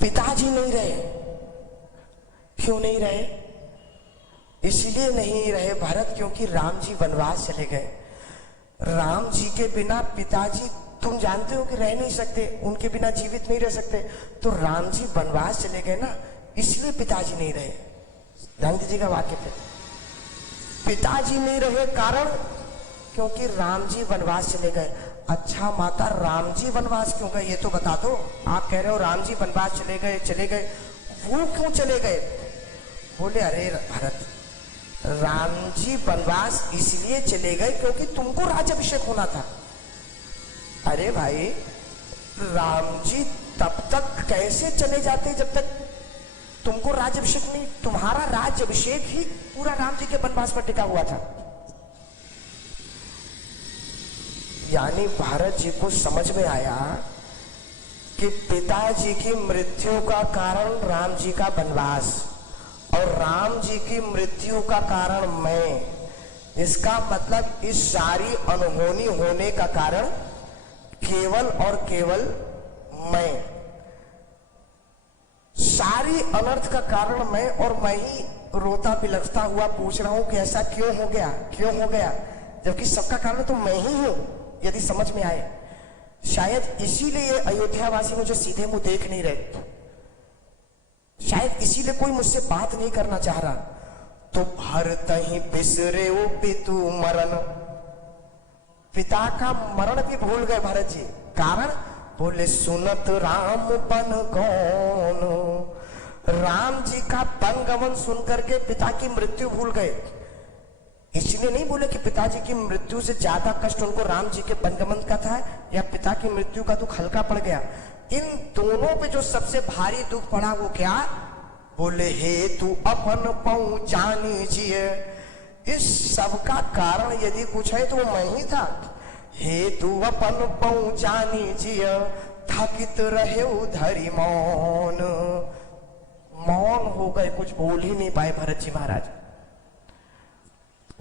पिताजी नहीं रहे, क्यों नहीं रहे, इसलिए नहीं रहे भरत क्योंकि राम जी वनवास चले गए। राम जी के बिना पिताजी तुम जानते हो कि रह नहीं सकते, उनके बिना जीवित नहीं रह सकते, तो राम जी वनवास चले गए ना, इसलिए पिताजी नहीं रहे। ध्यान दीजिएगा वाक्य पे, पिताजी नहीं रहे कारण क्योंकि राम जी वनवास चले गए। अच्छा माता राम जी वनवास क्यों गए ये तो बता दो, आप कह रहे हो राम जी वनवास चले गए, वो क्यों चले गए। बोले अरे भरत राम जी वनवास इसलिए चले गए क्योंकि तुमको राज्याभिषेक होना था। अरे भाई राम जी तब तक कैसे चले जाते जब तक तुमको राज्याभिषेक नहीं, तुम्हारा राज्याभिषेक ही पूरा राम जी के वनवास पर टिका हुआ था। यानी भारत जी को समझ में आया कि पिताजी की मृत्यु का कारण राम जी का वनवास और राम जी की मृत्यु का कारण मैं, इसका मतलब इस सारी अनहोनी होने का कारण केवल और केवल मैं, सारी अनर्थ का कारण मैं, और मैं ही रोता बिलखता हुआ पूछ रहा हूं कि ऐसा क्यों हो गया, जबकि सबका कारण तो मैं ही हूं। यदि समझ में आए, शायद इसीलिए अयोध्यावासी मुझे सीधे मुंह देख नहीं रहे, शायद इसीलिए कोई मुझसे बात नहीं करना चाह रहा। तो भरत ही बिसरे वो पितु मरण, पिता का मरण भी भूल गए भरत जी। कारण बोले सुनत राम बन कौन, राम जी का वनगमन सुनकर के पिता की मृत्यु भूल गए। इसलिए नहीं बोले कि पिताजी की मृत्यु से ज्यादा कष्ट उनको राम जी के वनगमन का था या पिता की मृत्यु का दुख हल्का पड़ गया। इन दोनों पे जो सबसे भारी दुख पड़ा वो क्या, बोले हे तू अपन पऊ जानी जिए, इस सब का कारण यदि कुछ है तो वो मैं ही था। हे तू अपन पऊ जानी जिए, थकित रहे धरी मौन, मौन हो गए, कुछ बोल ही नहीं पाए भरत जी महाराज।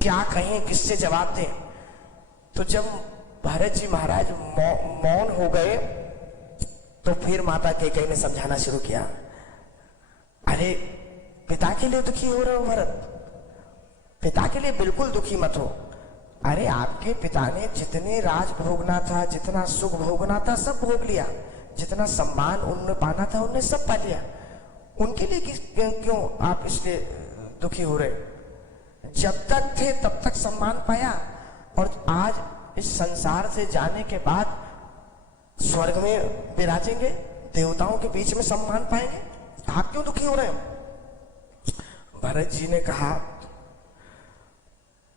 क्या कहें, किससे जवाब दें। तो जब भरत जी महाराज मौन हो गए तो फिर माता कैकेयी ने समझाना शुरू किया, अरे पिता के लिए दुखी हो रहे हो भरत, पिता के लिए बिल्कुल दुखी मत हो। अरे आपके पिता ने जितने राज भोगना था, जितना सुख भोगना था सब भोग लिया, जितना सम्मान उन्होंने पाना था उन्होंने सब पा लिया, उनके लिए क्यों आप इसलिए दुखी हो रहे। जब तक थे तब तक सम्मान पाया और आज इस संसार से जाने के बाद स्वर्ग में विराजेंगे, देवताओं के बीच में सम्मान पाएंगे, आप क्यों दुखी हो रहे हो। भरत जी ने कहा,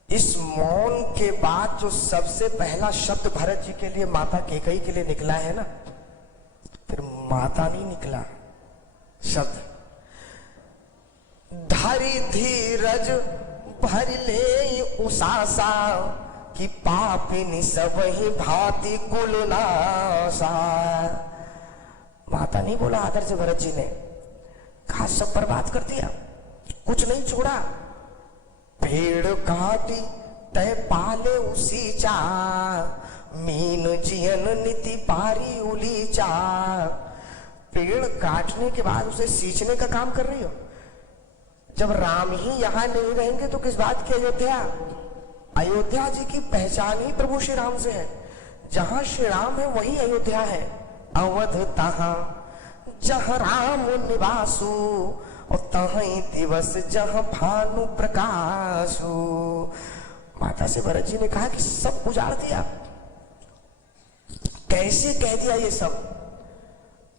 इस मौन के बाद जो सबसे पहला शब्द भरत जी के लिए माता कैकेयी के लिए निकला है ना, फिर माता नहीं निकला शब्द, धरि धीरज भर ले उसासा कि पापिनी सब ही भांति कुलनासा। माता नहीं बोला आदर से भरत जी ने, कहा सब बर्बाद कर दिया, कुछ नहीं छोड़ा। पेड़ काटी तय पाले उसी चा, मीन जियन नीति पारी उली चा। पेड़ काटने के बाद उसे सींचने का काम कर रही हो। जब राम ही यहां नहीं रहेंगे तो किस बात की अयोध्या। अयोध्या जी की पहचान ही प्रभु श्री राम से है। जहां श्री राम है वही अयोध्या है। अवध तहां जहां राम निवासु, और तहीं दिवस जहां भानु प्रकाशु। माता से भरत जी ने कहा कि सब उजाड़ दिया। कैसे कह दिया ये सब।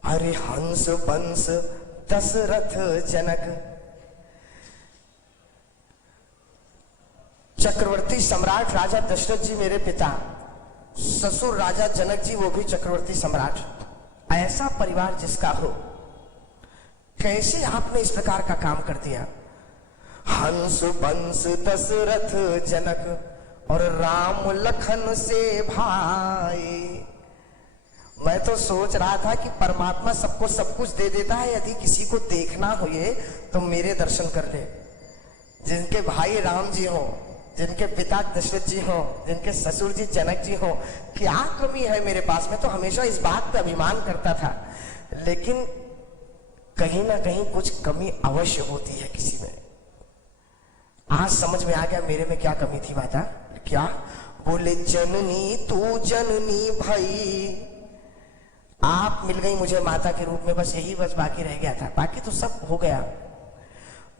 अरे हंस बंस दशरथ जनक, चक्रवर्ती सम्राट राजा दशरथ जी मेरे पिता, ससुर राजा जनक जी वो भी चक्रवर्ती सम्राट, ऐसा परिवार जिसका हो, कैसे आपने इस प्रकार का काम कर दिया। हंस बंस दशरथ जनक और राम लखन से भाई। मैं तो सोच रहा था कि परमात्मा सबको सब कुछ दे देता है, यदि किसी को देखना हो ये तो मेरे दर्शन कर ले। जिनके भाई राम जी हो, जिनके पिता दशरथ जी हो, जिनके ससुर जी जनक जी हो, क्या कमी है मेरे पास। मैं तो हमेशा इस बात पर अभिमान करता था, लेकिन कहीं ना कहीं कुछ कमी अवश्य होती है किसी में। आज समझ में आ गया मेरे में क्या कमी थी माता। क्या बोले, जननी तू जननी भाई, आप मिल गई मुझे माता के रूप में, बस यही बस बाकी रह गया था, बाकी तो सब हो गया।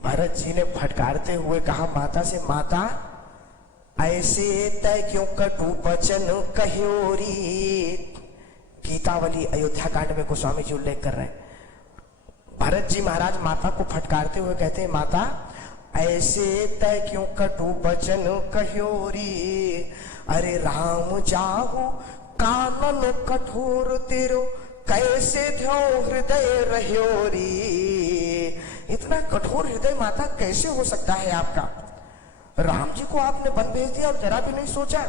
भरत जी ने फटकारते हुए कहा माता से, माता ऐसे तय क्यों कटु वचन कह्योरी। गीतावली अयोध्या कांड में गोस्वामी जी उल्लेख कर रहे हैं। भरत जी महाराज माता को फटकारते हुए कहते हैं, माता ऐसे तय क्यों कटु वचन कह्योरी। अरे राम जाहु कानन कठोर तेरो, कैसे ध्यो हृदय रह्योरी। इतना कठोर हृदय माता कैसे हो सकता है आपका। राम जी को आपने वन भेज दिया और जरा भी नहीं सोचा।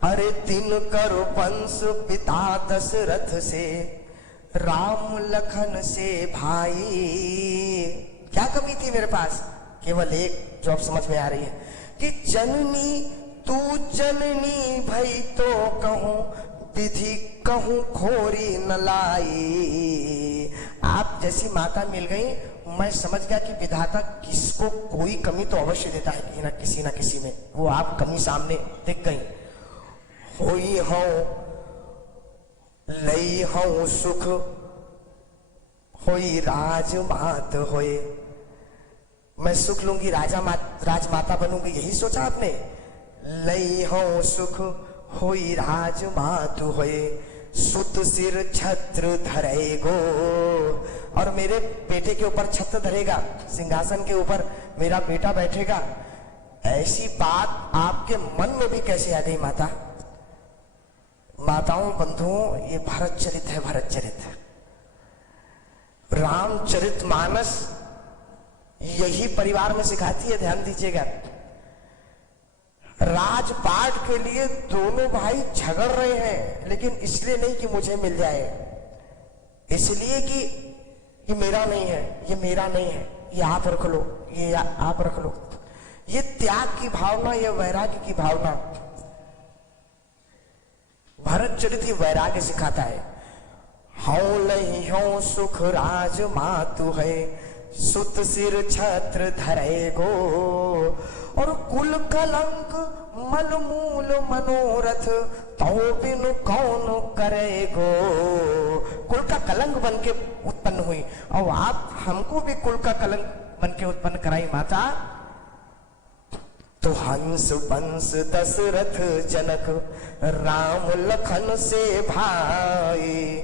अरे दिन कर वंश पिता दशरथ से, राम लखन से भाई। क्या कमी थी मेरे पास, केवल एक जो अब समझ में आ रही है कि जननी तू जननी भई तो कहूं, विधि कहूं खोरी न लाई। आप जैसी माता मिल गई, मैं समझ गया कि विधाता किसको कोई कमी तो अवश्य देता है कि ना किसी में। वो आप कमी सामने दिख गई। होई हूं लई हूं सुख, होई राजमात होए। मैं सुख लूंगी, राजमाता बनूंगी, यही सोचा आपने? लई हो सुख होई राजमातु होए, सुत सिर छत्र धरेगो। और मेरे बेटे के ऊपर छत्र धरेगा, सिंहासन के ऊपर मेरा बेटा बैठेगा। ऐसी बात आपके मन में भी कैसे आ गई माता? माताओं बंधुओं, ये भरत चरित है, भरत चरित है। रामचरितमानस यही परिवार में सिखाती है, ध्यान दीजिएगा। राजपाट के लिए दोनों भाई झगड़ रहे हैं, लेकिन इसलिए नहीं कि मुझे मिल जाए, इसलिए कि ये मेरा नहीं है, ये मेरा नहीं है, ये आप रख लो, ये आप रख लो। ये त्याग की भावना, ये वैराग्य की भावना। भरत चरित ही वैराग्य सिखाता है। हौ लई हौ सुख राज मातु है, सुत सिर छत्र धरेगो। और कुल कलंक मल मूल मनोरथ, तो बिनु कौन करेगो। कुल का कलंक बन के उत्पन्न हुई, और आप हमको भी कुल का कलंक बन के उत्पन्न कराई माता। तो हंस बंस दशरथ जनक, राम लखन से भाई।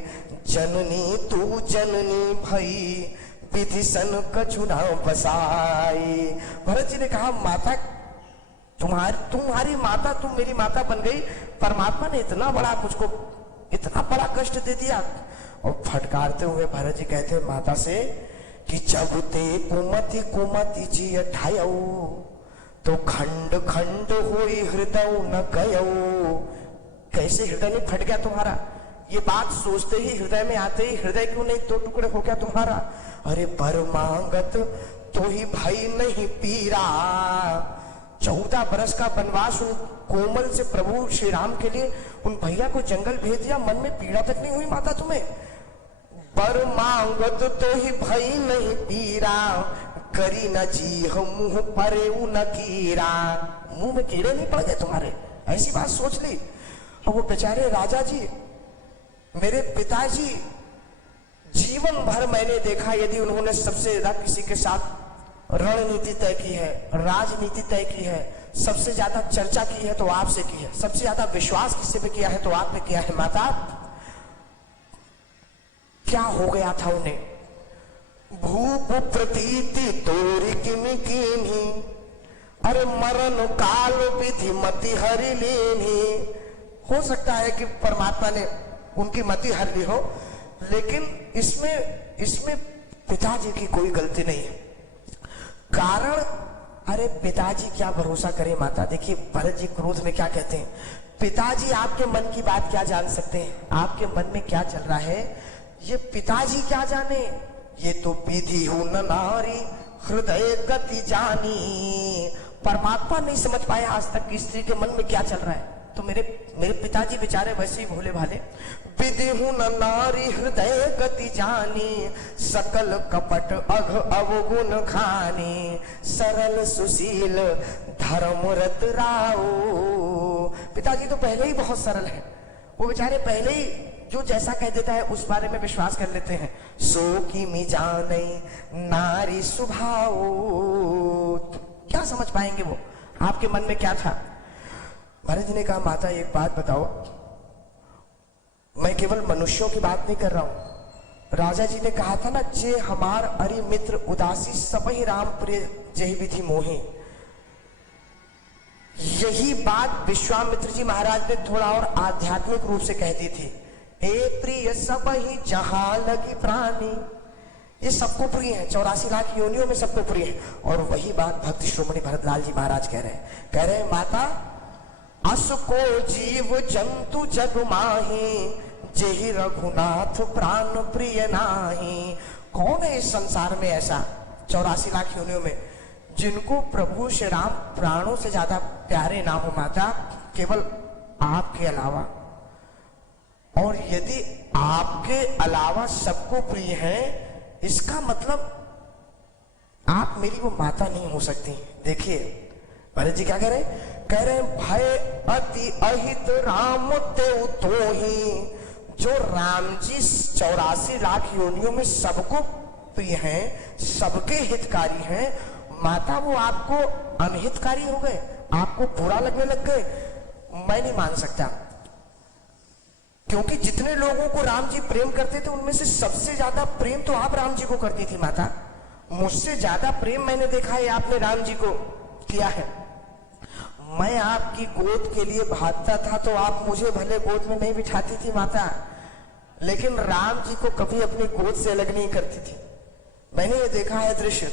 जननी तू जननी भई, विधि सन कछु न बसाई। भरत जी ने कहा माता तुम्हारी माता, तुम मेरी माता बन गई। परमात्मा ने इतना बड़ा मुझको, इतना बड़ा कष्ट दे दिया। और फटकारते हुए भरत जी कहते माता से कि जब ते कुमति कुमति जी ठायऊ, तो खंड खंड हुई हृदय न गयऊ। कैसे हृदय नहीं फट गया तुम्हारा? ये बात सोचते ही, हृदय में आते ही हृदय क्यों नहीं दो टुकड़े हो गया तुम्हारा? अरे बर मांगत तो ही भाई नहीं पीरा। 14 बरस का वनवास उन कोमल से प्रभु श्री राम के लिए उन भैया को जंगल भेज दिया, मन में पीड़ा तक नहीं हुई माता तुम्हें? बर मांगत तो ही भाई नहीं पीरा, करी न जी मुंह परे न कीरा। मुंह में कीड़े नहीं पड़ गए तुम्हारे? ऐसी बात सोच ली। और वो बेचारे राजा जी, मेरे पिताजी, जीवन भर मैंने देखा यदि उन्होंने सबसे ज्यादा किसी के साथ रणनीति तय की है, राजनीति तय की है, सबसे ज्यादा चर्चा की है तो आपसे की है, सबसे ज्यादा विश्वास किसी पे किया है तो आपने किया है माता। क्या हो गया था उन्हें? भूप प्रतीति तोरी किनी, अरे मरण काल विधि मति हरि लीनी। हो सकता है कि परमात्मा ने उनकी मति हर ली हो, लेकिन इसमें पिताजी की कोई गलती नहीं है। कारण, अरे पिताजी क्या भरोसा करे माता। देखिए भरत जी क्रोध में क्या कहते हैं, पिताजी आपके मन की बात क्या जान सकते हैं? आपके मन में क्या चल रहा है ये पिताजी क्या जाने? ये तो विधि हो न नारी हृदय गति जानी। परमात्मा नहीं समझ पाया आज तक कि स्त्री के मन में क्या चल रहा है। तो मेरे पिताजी बेचारे वैसे ही भोले भाले। विधि हूं न नारी हृदय गति जानी, सकल कपट अघ अवगुण खानी। सरल सुशील धर्मरत राओ। पिताजी तो पहले ही बहुत सरल है, वो बेचारे पहले ही जो जैसा कह देता है उस बारे में विश्वास कर लेते हैं। सो की मी जाने नारी स्वभाव। क्या समझ पाएंगे वो, आपके मन में क्या था? भरत जी ने कहा माता एक बात बताओ, मैं केवल मनुष्यों की बात नहीं कर रहा हूं। राजा जी ने कहा था ना, जे हमार अरि मित्र उदासी सब ही राम प्रिय जय विधि मोहि। यही बात विश्वामित्र जी महाराज ने थोड़ा और आध्यात्मिक रूप से कह दी थी। ए प्रिय सब ही जहां लगी प्राणी। ये सबको प्रिय है, 84 लाख योनियों में सबको प्रिय है। और वही बात भक्त श्रोमणी भरतलाल जी महाराज कह रहे हैं माता, अस को जीव जंतु जग माही, जेहि रघुनाथ प्राण प्रिय नाही। कौन है इस संसार में ऐसा 84 लाख योनियों में जिनको प्रभु श्री राम प्राणों से ज्यादा प्यारे ना हो माता? केवल आपके अलावा। और यदि आपके अलावा सबको प्रिय है, इसका मतलब आप मेरी वो माता नहीं हो सकती। देखिए भरत जी क्या कह रहे भय अति अहित राम तेउ तोहि। जो राम जी 84 लाख योनियों में सबको प्रिय हैं, सबके हितकारी हैं, माता वो आपको अनहितकारी हो गए, आपको बुरा लगने लग गए, मैं नहीं मान सकता। क्योंकि जितने लोगों को राम जी प्रेम करते थे उनमें से सबसे ज्यादा प्रेम तो आप राम जी को करती थी माता। मुझसे ज्यादा प्रेम मैंने देखा है आपने राम जी को किया है। मैं आपकी गोद के लिए भागता था तो आप मुझे भले गोद में नहीं बिठाती थी माता, लेकिन राम जी को कभी अपनी गोद से अलग नहीं करती थी। मैंने ये देखा है दृश्य।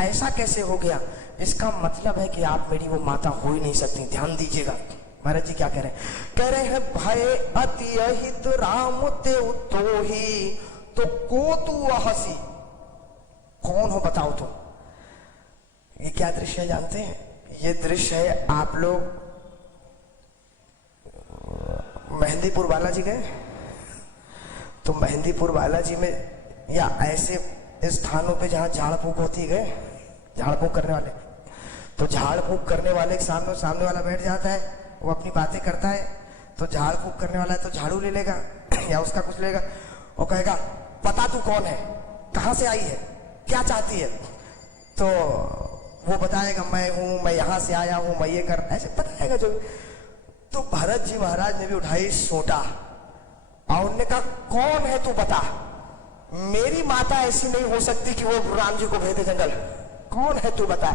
ऐसा कैसे हो गया? इसका मतलब है कि आप मेरी वो माता हो ही नहीं सकती। ध्यान दीजिएगा महाराज जी क्या कह रहे हैं। कह रहे हैं भय अति अहित राम ते तो ही तो को तू हसी। कौन हो बताओ तुम? ये क्या दृश्य है जानते हैं? ये दृश्य है, आप लोग मेहंदीपुर बालाजी गए तो मेहंदीपुर बालाजी में या ऐसे स्थानों पे जहां झाड़ फूक होती गए, झाड़ फूक करने वाले, तो झाड़ फूक करने वाले के सामने वाला बैठ जाता है, वो अपनी बातें करता है, तो झाड़ फूक करने वाला है तो झाड़ू ले लेगा या उसका कुछ लेगा, वो कहेगा पता तू कौन है, कहां से आई है, क्या चाहती है, तो वो बताएगा मैं हूं, मैं यहां से आया हूं, मैं ये कर, ऐसे बताएगा जो। तो भरत जी महाराज ने भी उठाई सोटा और उन्होंने कहा कौन है तू बता, मेरी माता ऐसी नहीं हो सकती कि वो राम जी को भेजे जंगल, कौन है तू बता।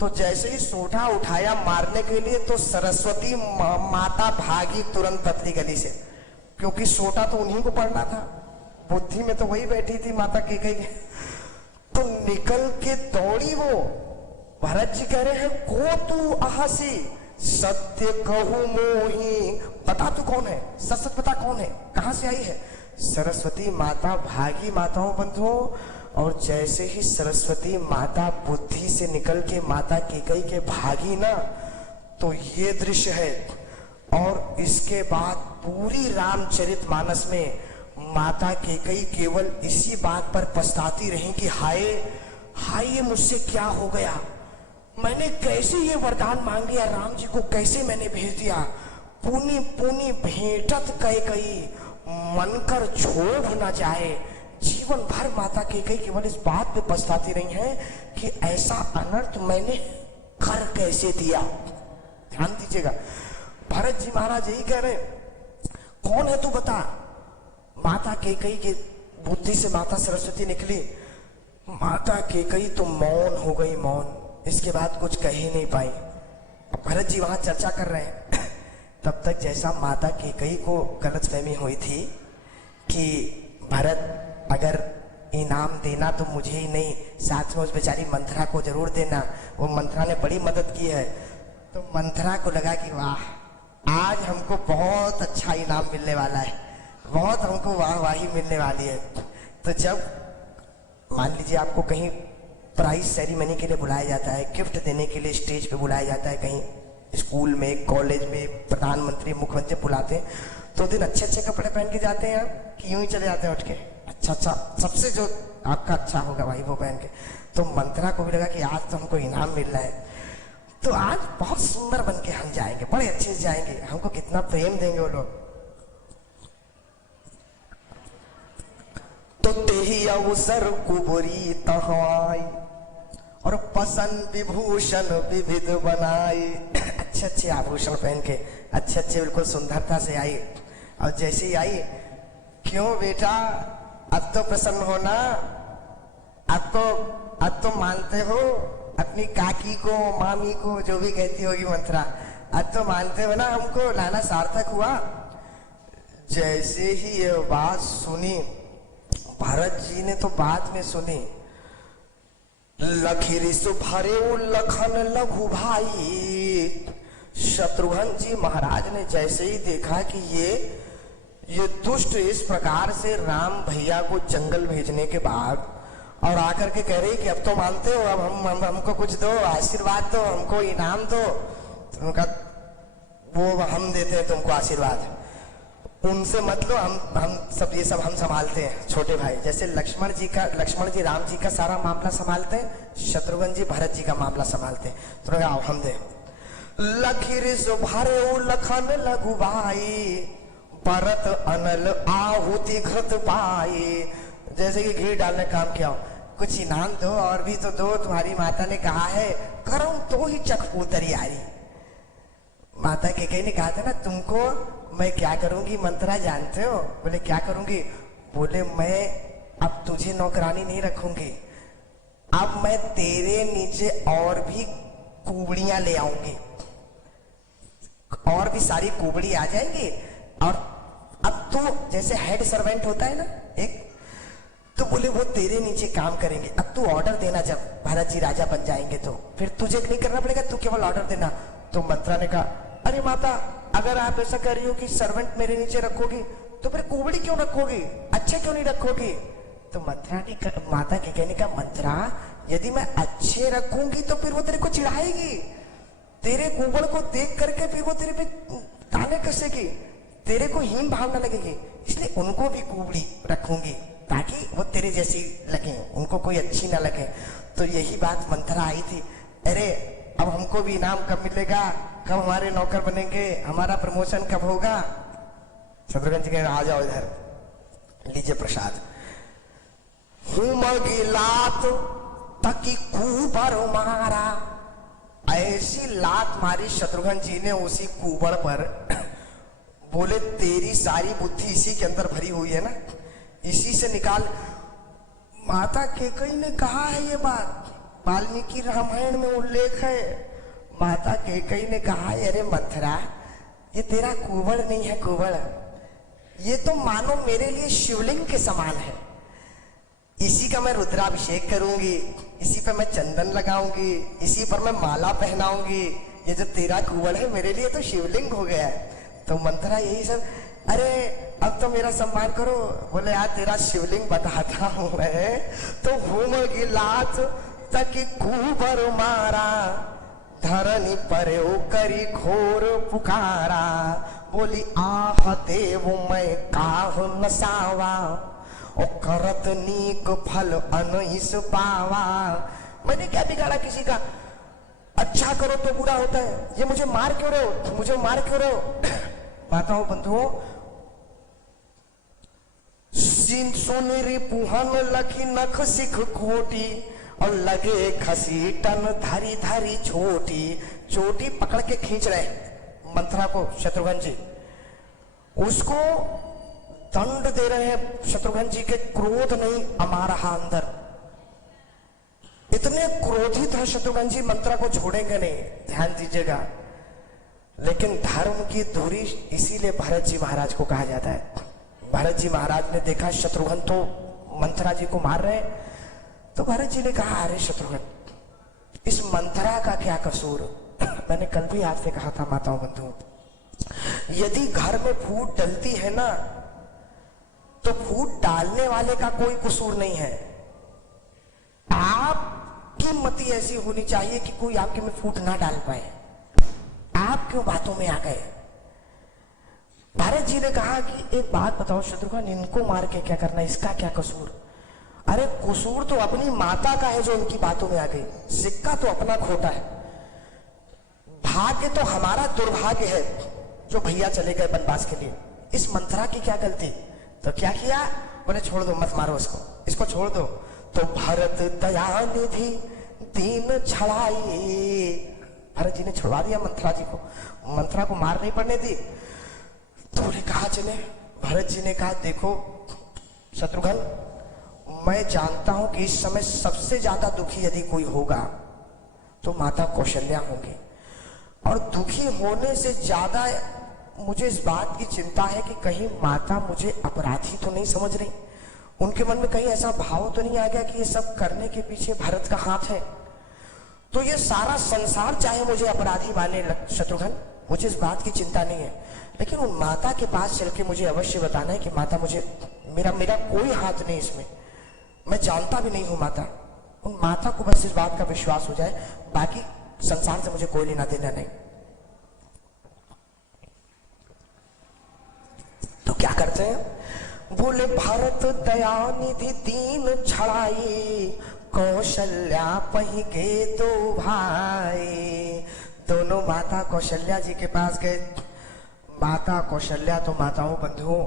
तो जैसे ही सोटा उठाया मारने के लिए तो सरस्वती माता भागी तुरंत पतली गली से, क्योंकि सोटा तो उन्हीं को पड़ना था, बुद्धि में तो वही बैठी थी माता की कही। तो निकल के दौड़ी वो। भरत जी कह रहे हैं को तू अहसी सत्य कहूं मोही, बता तू कौन है, सच सच बता कौन है, कहां से आई है। सरस्वती माता भागी माताओं बंधुओं, और जैसे ही सरस्वती माता बुद्धि से निकल के माता केकई के भागी ना, तो ये दृश्य है। और इसके बाद पूरी रामचरितमानस में माता केकई केवल इसी बात पर पछताती रही कि हाय हाय ये मुझसे क्या हो गया, मैंने कैसे ये वरदान मांग लिया, राम जी को कैसे मैंने भेज दिया। पुनी पुनी भेंटत कैकई मन कर क्षोभ न जाए। जीवन भर माता केकई केवल इस बात पे पछताती रही हैं कि ऐसा अनर्थ मैंने कर कैसे दिया। ध्यान दीजिएगा, भरत जी महाराज यही कह रहे कौन है तू बता। माता केकई की बुद्धि से माता सरस्वती निकली, माता केकई तो मौन हो गई, मौन, इसके बाद कुछ कह ही नहीं पाई। भरत जी वहां चर्चा कर रहे हैं। तब तक जैसा माता केकई को गलतफहमी हुई थी कि भरत अगर इनाम देना तो मुझे ही नहीं, साथ में उस बेचारी मंथरा को जरूर देना, वो मंथरा ने बड़ी मदद की है। तो मंथरा को लगा कि वाह आज हमको बहुत अच्छा इनाम मिलने वाला है, बहुत हमको वाहवाही मिलने वाली है। तो जब मान लीजिए आपको कहीं प्राइज सेरेमनी के लिए बुलाया जाता है, गिफ्ट देने के लिए स्टेज पे बुलाया जाता है, कहीं स्कूल में, कॉलेज में प्रधानमंत्री मुख्यमंत्री बुलाते हैं, तो दिन अच्छे अच्छे कपड़े पहन के जाते हैं कि यूं ही चले जाते हैं उठ के, अच्छा अच्छा सबसे जो आपका अच्छा होगा भाई वो पहन के। तो मंत्रा को भी लगा कि आज तो हमको इनाम मिल रहा है, तो आज बहुत सुंदर बन के हम जाएंगे, बड़े अच्छे से जाएंगे, हमको कितना प्रेम देंगे वो लोग। तो तेही अवसर कुबरी तहाई और पसंद विभूषण विविध बनाई। अच्छे अच्छे आभूषण पहन के अच्छे अच्छे बिल्कुल सुंदरता से आई। और जैसे ही आई, क्यों बेटा अब तो प्रसन्न हो ना, अब तो मानते हो अपनी काकी को, मामी को, जो भी कहती होगी मंत्रा, अब तो मानते हो ना हमको लाना सार्थक हुआ। जैसे ही ये बात सुनी भरत जी ने तो बाद में सुनी, लखीरी सुभरे लखन लघु भाई। शत्रुघ्न जी महाराज ने जैसे ही देखा कि ये दुष्ट इस प्रकार से राम भैया को जंगल भेजने के बाद और आकर के कह रही कि अब तो मानते हो, अब हमको कुछ दो, आशीर्वाद दो, हमको इनाम दो, तो उनका वो हम देते हैं तुमको आशीर्वाद, उनसे मत लो, हम सब ये सब हम संभालते हैं छोटे भाई। जैसे लक्ष्मण जी राम जी का सारा मामला संभालते हैं, शत्रुघ्न जी भरत जी का मामला संभालते हैं। तो आओ हम दे। लखीर सुभारे लखन लघु भाई, भरत अनल आहुति घृत पाई। जैसे कि घी डालने काम किया, कुछ इनाम दो, और भी तो दो, तुम्हारी माता ने कहा है। करूं तो ही चखू तैयारी। माता केकई ने कहा था ना तुमको मैं क्या करूंगी मंत्रा जानते हो? बोले क्या करूंगी? बोले मैं अब तुझे नौकरानी नहीं रखूंगी, अब मैं तेरे नीचे और भी कुबड़ियां ले आऊंगी, और भी सारी कुबड़ी आ जाएंगी। और अब तू जैसे हेड सर्वेंट होता है ना एक, तो बोले वो तेरे नीचे काम करेंगे। अब तू ऑर्डर देना, जब भरत जी राजा बन जाएंगे तो फिर तुझे नहीं करना पड़ेगा, तू केवल ऑर्डर देना। तो मंत्रा ने कहा अरे माता, अगर आप ऐसा कर रही हो कि सर्वेंट मेरे नीचे रखोगी तो फिर कुबड़ी क्यों रखोगी, अच्छे क्यों नहीं रखोगी? तो माता के कहने का, मंत्रा यदि मैं अच्छे रखूंगी तो फिर वो तेरे को चिढ़ाएगी, तेरे कुबड़ को देख करके फिर वो तेरे पे ताने कसेगी, तेरे को हीन भावना लगेगी, इसलिए उनको भी कुबड़ी रखूंगी ताकि वो तेरे जैसी लगे, उनको कोई अच्छी ना लगे। तो यही बात मंत्रा आई थी, अरे अब हमको भी इनाम कब मिलेगा, कब हमारे नौकर बनेंगे, हमारा प्रमोशन कब होगा? शत्रुघ्न जी कह आ जाओ इधर, लीजिए प्रसाद। हुमगी लात तकी कुबर मारा, ऐसी लात मारी शत्रुघ्न जी ने उसी कुबड़ पर। बोले तेरी सारी बुद्धि इसी के अंदर भरी हुई है ना, इसी से निकाल। माता केकई ने कहा है ये बात, वाल्मीकि रामायण में उल्लेख है। माता केकई ने कहा अरे मंथरा, ये तेरा कुबड़ नहीं है कुबड़, ये तो मानो मेरे लिए शिवलिंग के समान है, इसी का मैं रुद्राभिषेक करूंगी, इसी पर मैं चंदन लगाऊंगी, इसी पर मैं माला पहनाऊंगी, ये जो तेरा कुबड़ है मेरे लिए तो शिवलिंग हो गया है। तो मंत्रा यही सब, अरे अब तो मेरा सम्मान करो। बोले यार तेरा शिवलिंग बताता हूं मैं। तो हुमगी लात तकी कुबर मारा, धरनी पर करी घोर पुकारा। बोली आह देव मैं काहु नसावा, ओ करत नीक फल अनहिस पावा। मैंने क्या बिगाड़ा किसी का, अच्छा करो तो बुरा होता है, ये मुझे मार क्यों रहे हो, मुझे मार क्यों रहे हो? माताओं बंधुओं, सुनेरी पुहन लखी नख सिख खोटी, और लगे खसी टन धारी धारी छोटी। चोटी पकड़ के खींच रहे मंत्रा को शत्रुघ्न जी, उसको दंड दे रहे हैं शत्रुघ्न जी के। क्रोध नहीं अमा रहा अंदर, इतने क्रोधित है शत्रुघ्न जी, मंत्रा को छोड़ेंगे नहीं, ध्यान दीजिएगा। लेकिन धर्म की दूरी इसीलिए भरत जी महाराज को कहा जाता है। भरत जी महाराज ने देखा शत्रुघ्न तो मंथरा जी को मार रहे, तो भरत जी ने कहा अरे शत्रुघ्न, इस मंथरा का क्या कसूर? मैंने कल भी आपसे कहा था माताओं बंधुओं, यदि घर में फूट डलती है ना, तो फूट डालने वाले का कोई कसूर नहीं है। आपकी मति ऐसी होनी चाहिए कि कोई आपके में फूट ना डाल पाए। आप क्यों बातों में आ गए? भरत जी ने कहा कि एक बात बताओ शत्रुघ्न, इनको मार के क्या करना, इसका क्या कसूर? अरे कसूर तो अपनी माता का है जो उनकी बातों में आ गई, सिक्का तो अपना खोटा है। भाग्य तो हमारा दुर्भाग्य है जो भैया चले गए वनवास के लिए। इस मंथरा की क्या गलती? तो क्या किया? बोले छोड़ दो, मत मारो उसको, इसको छोड़ दो। तो भरत दया निधि दीन छड़ाई, भरत जी ने छुड़वा दिया मंथरा जी को, मंथरा को मार नहीं पड़ने दी। तो बोले कहा चले? भरत जी ने कहा देखो शत्रुघ्न, मैं जानता हूं कि इस समय सबसे ज्यादा दुखी यदि कोई होगा तो माता कौशल्या होंगी, और दुखी होने से ज्यादा मुझे इस बात की चिंता है कि कहीं माता मुझे अपराधी तो नहीं समझ रही, उनके मन में कहीं ऐसा भाव तो नहीं आ गया कि ये सब करने के पीछे भरत का हाथ है। तो ये सारा संसार चाहे मुझे अपराधी माने शत्रुघ्न, मुझे इस बात की चिंता नहीं है, लेकिन उन माता के पास चल के मुझे अवश्य बताना है कि माता मुझे, मेरा कोई हाथ नहीं इसमें, मैं जानता भी नहीं हूं माता। उन माता को बस इस बात का विश्वास हो जाए, बाकी संसार से मुझे कोई लेना देना नहीं। तो क्या करते हैं? बोले भारत दया निधि दीन छड़ाई, कौशल्या पही के दो भाई। दोनों माता कौशल्या जी के पास गए। माता कौशल्या तो माताओं बंधुओं,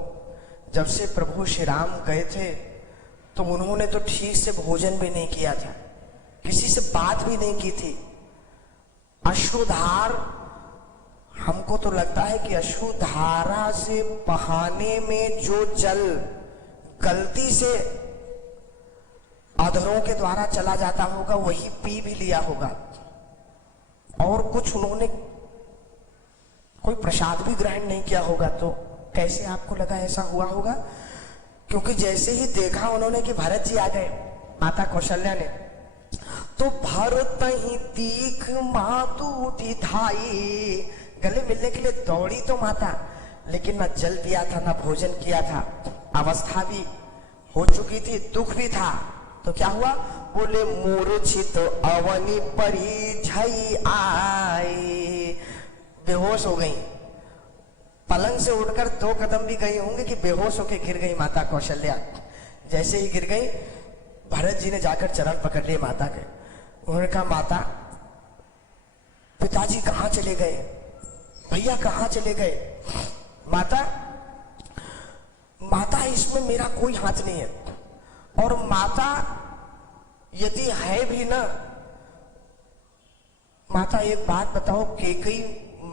जब से प्रभु श्री राम गए थे तो उन्होंने तो ठीक से भोजन भी नहीं किया था, किसी से बात भी नहीं की थी। अश्रुधार, हमको तो लगता है कि अश्रुधारा से बहाने में जो जल गलती से अधरों के द्वारा चला जाता होगा वही पी भी लिया होगा, और कुछ उन्होंने कोई प्रसाद भी ग्रहण नहीं किया होगा। तो कैसे आपको लगा ऐसा हुआ होगा? क्योंकि जैसे ही देखा उन्होंने कि भरत जी आ गए, माता कौशल्या ने, तो भरत ही तीख मातु उठी धाई, गले मिलने के लिए दौड़ी तो माता, लेकिन ना जल पिया था ना भोजन किया था, अवस्था भी हो चुकी थी, दुख भी था। तो क्या हुआ? बोले मूर्छित अवनी परी झई आई, बेहोश हो गई। पलंग से उठकर 2 कदम भी गई होंगे कि बेहोश होकर गिर गई माता कौशल्या। जैसे ही गिर गई, भरत जी ने जाकर चरण पकड़ लिए माता के। उन्होंने कहा, माता, पिताजी कहाँ चले गए? भैया कहाँ चले गए? माता, माता इसमें मेरा कोई हाथ नहीं है, और माता यदि है भी ना, माता एक बात बताओ, केकई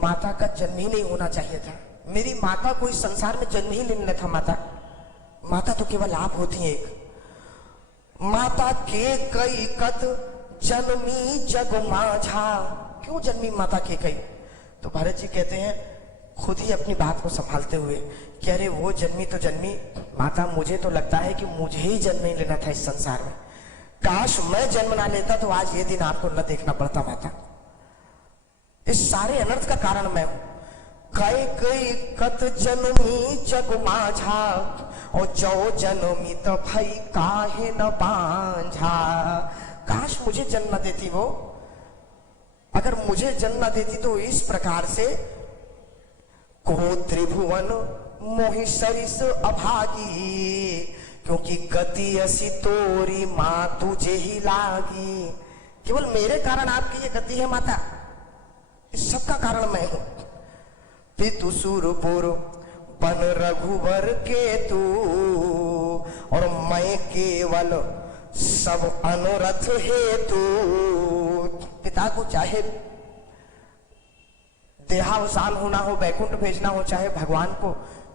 माता का जन्म ही नहीं होना चाहिए था। मेरी माता को इस संसार में जन्म ही लेना था। माता, माता तो केवल आप होती हैं एक। माता के कई कत जन्मी जग माझा, क्यों जन्मी माता के कई? तो भरत जी कहते हैं खुद ही अपनी बात को संभालते हुए कि अरे वो जन्मी तो जन्मी, माता मुझे तो लगता है कि मुझे ही जन्म नहीं लेना था इस संसार में। काश मैं जन्म ना लेता तो आज ये दिन आपको न देखना पड़ता। माता, इस सारे अनर्थ का कारण मैं हूं। कई कई कत जन्मी जग माझा, और जो जन्मी तो भई काहे न बांझा। काश मुझे जन्म न देती वो, अगर मुझे जन्म न देती तो इस प्रकार से को त्रिभुवन मोहि सरिस अभागी, क्योंकि गति असी तोरी माँ तुझे ही लागी। केवल मेरे कारण आपकी ये गति है माता, इस सब का कारण मैं हूं। पितु सुरपुर बन रघुवर के तू, और मैं केवल सब अनुरथ हेतु। पिता को चाहे देहावसान होना हो, बैकुंठ भेजना हो, चाहे भगवान को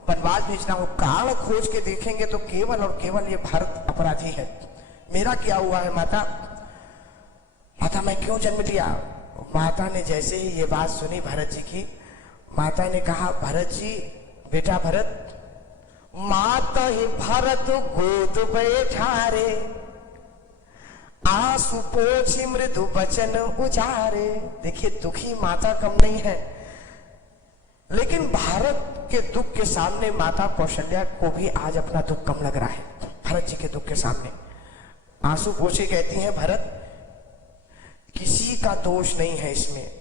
वनवास भेजना हो, कारण खोज के देखेंगे तो केवल और केवल ये भारत अपराधी है। मेरा क्या हुआ है माता? माता मैं क्यों जन्म लिया? माता ने जैसे ही ये बात सुनी भरत जी की, माता ने कहा, भरत जी, बेटा भरत, माता ही भरत गोद बैठारे, आंसू पोछी मृदु वचन उजारे। देखिए दुखी माता कम नहीं है, लेकिन भारत के दुख के सामने माता कौशल्या को भी आज अपना दुख कम लग रहा है। भरत जी के दुख के सामने आंसू पोछे कहती हैं, भरत किसी का दोष नहीं है इसमें,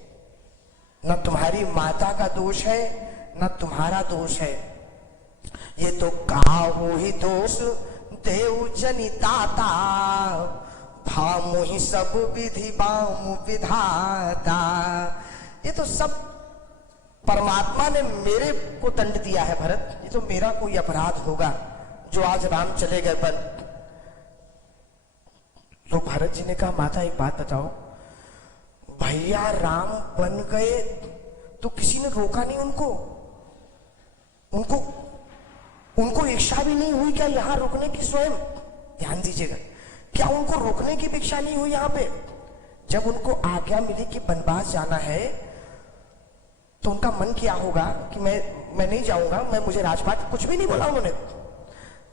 न तुम्हारी माता का दोष है न तुम्हारा दोष है। ये तो काहू ही दोष देव जनिताता, भामु ही सब विधि बामु विधाता। ये तो सब परमात्मा ने मेरे को दंड दिया है भरत, ये तो मेरा कोई अपराध होगा जो आज राम चले गए बन। तो भरत जी ने कहा, माता एक बात बताओ, भैया राम बन गए तो किसी ने रोका नहीं उनको? उनको इच्छा भी नहीं हुई क्या यहाँ रुकने की? स्वयं ध्यान दीजिएगा, क्या उनको रोकने की भी इच्छा नहीं हुई यहाँ पे? जब उनको आज्ञा मिली कि वनवास जाना है तो उनका मन क्या होगा कि मैं नहीं जाऊंगा, मुझे राजपाट कुछ भी नहीं बोला उन्होंने।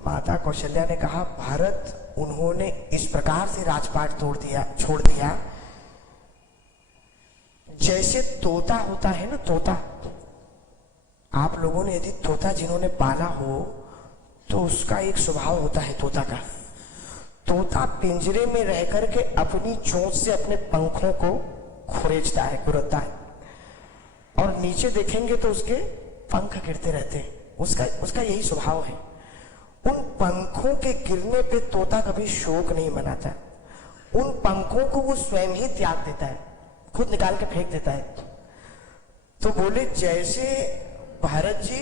माता कौशल्या ने कहा, भारत उन्होंने इस प्रकार से राजपाट छोड़ दिया जैसे तोता होता है ना, तोता। आप लोगों ने यदि तोता जिन्होंने पाला हो तो उसका एक स्वभाव होता है तोता का। तोता पिंजरे में रह करके अपनी चोंच से अपने पंखों को खुरेचता है, कुरता है, और नीचे देखेंगे तो उसके पंख गिरते रहते हैं। उसका यही स्वभाव है। उन पंखों के गिरने पे तोता कभी शोक नहीं मनाता, उन पंखों को वो स्वयं ही त्याग देता है, खुद निकाल के फेंक देता है। तो बोले, जैसे भारत जी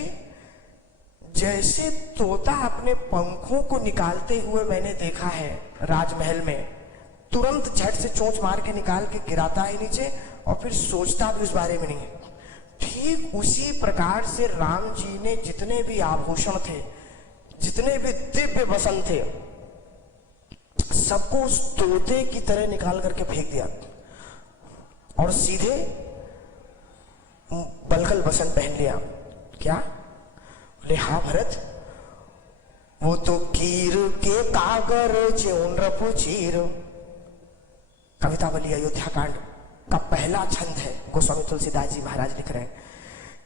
जैसे तोता अपने पंखों को निकालते हुए मैंने देखा है राजमहल में, तुरंत झट से चोंच मार के निकाल के गिराता है नीचे और फिर सोचता भी उस बारे में नहीं है। ठीक उसी प्रकार से राम जी ने जितने भी आभूषण थे, जितने भी दिव्य वसन थे, सबको उस तोते की तरह निकाल करके फेंक दिया और सीधे बलकल वसन पहन लिया। क्या? बोले हाँ भरत, वो तो कीर के कागर च्यों रपु चीर। कवितावली अयोध्या कांड का पहला छंद है, गोस्वामी तुलसीदास जी महाराज लिख रहे हैं।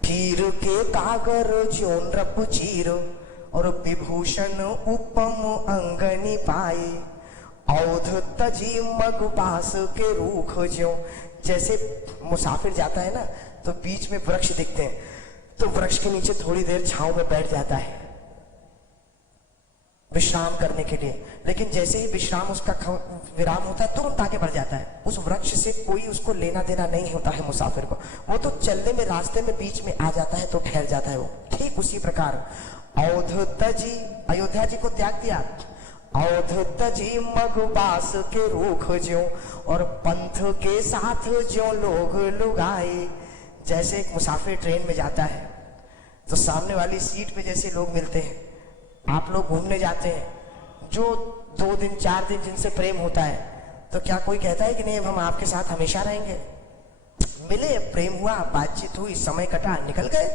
कीर के कागर च्यों रपु चीर और विभूषण उपम अंगनी पाई, औध तजी मग पास के रूख ज्यों। जैसे मुसाफिर जाता है ना तो बीच में वृक्ष दिखते हैं, तो वृक्ष के नीचे थोड़ी देर छांव में बैठ जाता है विश्राम करने के लिए, लेकिन जैसे ही विश्राम उसका विराम होता है तुरंत आगे बढ़ जाता है। उस वृक्ष से कोई उसको लेना देना नहीं होता है मुसाफिर को, वो तो चलने में रास्ते में बीच में आ जाता है तो ठहर जाता है वो। ठीक उसी प्रकार औध तजी, अयोध्या जी को त्याग दिया, औध तजी मगबास के रूख ज्यों और पंथ के साथ ज्यों लोग लुगाए। जैसे एक मुसाफिर ट्रेन में जाता है तो सामने वाली सीट पे जैसे लोग मिलते हैं, आप लोग घूमने जाते हैं, जो 2 दिन 4 दिन जिनसे प्रेम होता है, तो क्या कोई कहता है कि नहीं अब हम आपके साथ हमेशा रहेंगे? मिले, प्रेम हुआ, बातचीत हुई, समय कटा, निकल गए।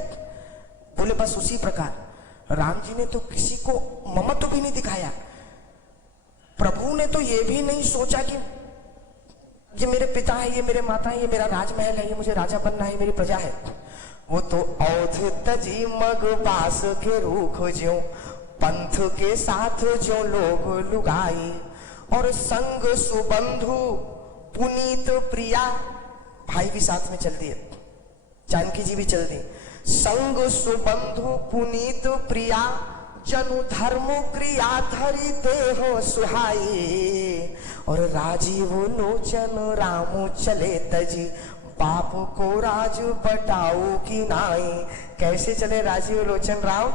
बोले बस उसी प्रकार राम जी ने तो किसी को ममत्व भी नहीं दिखाया। प्रभु ने तो ये भी नहीं सोचा कि ये मेरे पिता है, ये मेरे माता है, ये मेरा राजमहल है, ये मुझे राजा बनना है, मेरी प्रजा है। वो तो औध तजी मग पास के रूख ज्यों पंथ के साथ जो लोग लुगाई, और संग सुबंधु पुनीत प्रिया। भाई भी साथ में चल दिए, जानकी जी भी चल दी। संग सुबंधु पुनीत प्रिया, जनु धर्म क्रिया धरी देह सुहाई, और राजीव लोचन राम चले तजी, बाप को राज बटाऊ की नाई। कैसे चले राजीव लोचन राम?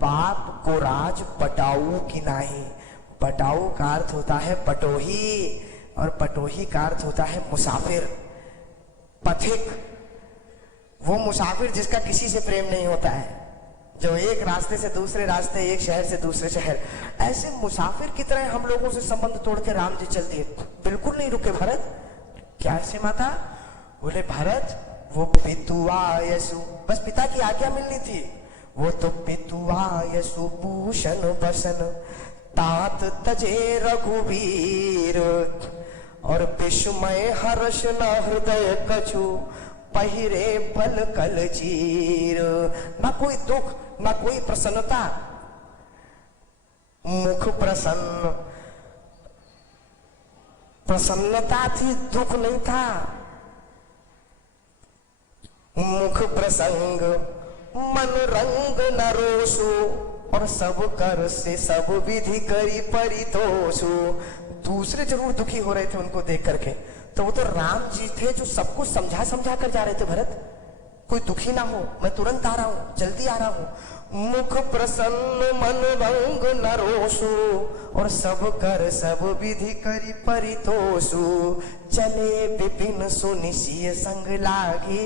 बाप को राज बटाऊ की नाही। बटाऊ का अर्थ होता है बटोही, और बटोही का अर्थ होता है मुसाफिर, पथिक। वो मुसाफिर जिसका किसी से प्रेम नहीं होता है, जो एक रास्ते से दूसरे रास्ते, एक शहर से दूसरे शहर, ऐसे मुसाफिर की तरह हम लोगों से संबंध तोड़ के राम जी चल दिए, बिल्कुल नहीं रुके। भरत क्या ऐसे माता? बोले भरत वो पितुआ यसु, बस पिता की आज्ञा मिलनी थी। वो तो पितुआ यसु भूषण बसन, तात तजे रघुवीर, और विस्मय हर्ष न हृदय कछु, पहिरे बल कल चीर। ना कोई दुख, ना कोई प्रसन्नता, मुख प्रसन्न, प्रसन्नता थी, दुख नहीं था। मुख प्रसंग मन रंग न रोषु, और सब कर से सब विधि करी परितोषु। दूसरे जरूर दुखी हो रहे थे उनको देख करके, तो वो तो राम जी थे जो सबको समझा समझा कर जा रहे थे। भरत कोई दुखी ना हो, मैं तुरंत आ रहा हूं, जल्दी आ रहा हूं। मुख प्रसन्न मन रंग न रोषु, और सब कर सब विधि करी परितोषु। चले विपिन सुनिशिय संग लागे।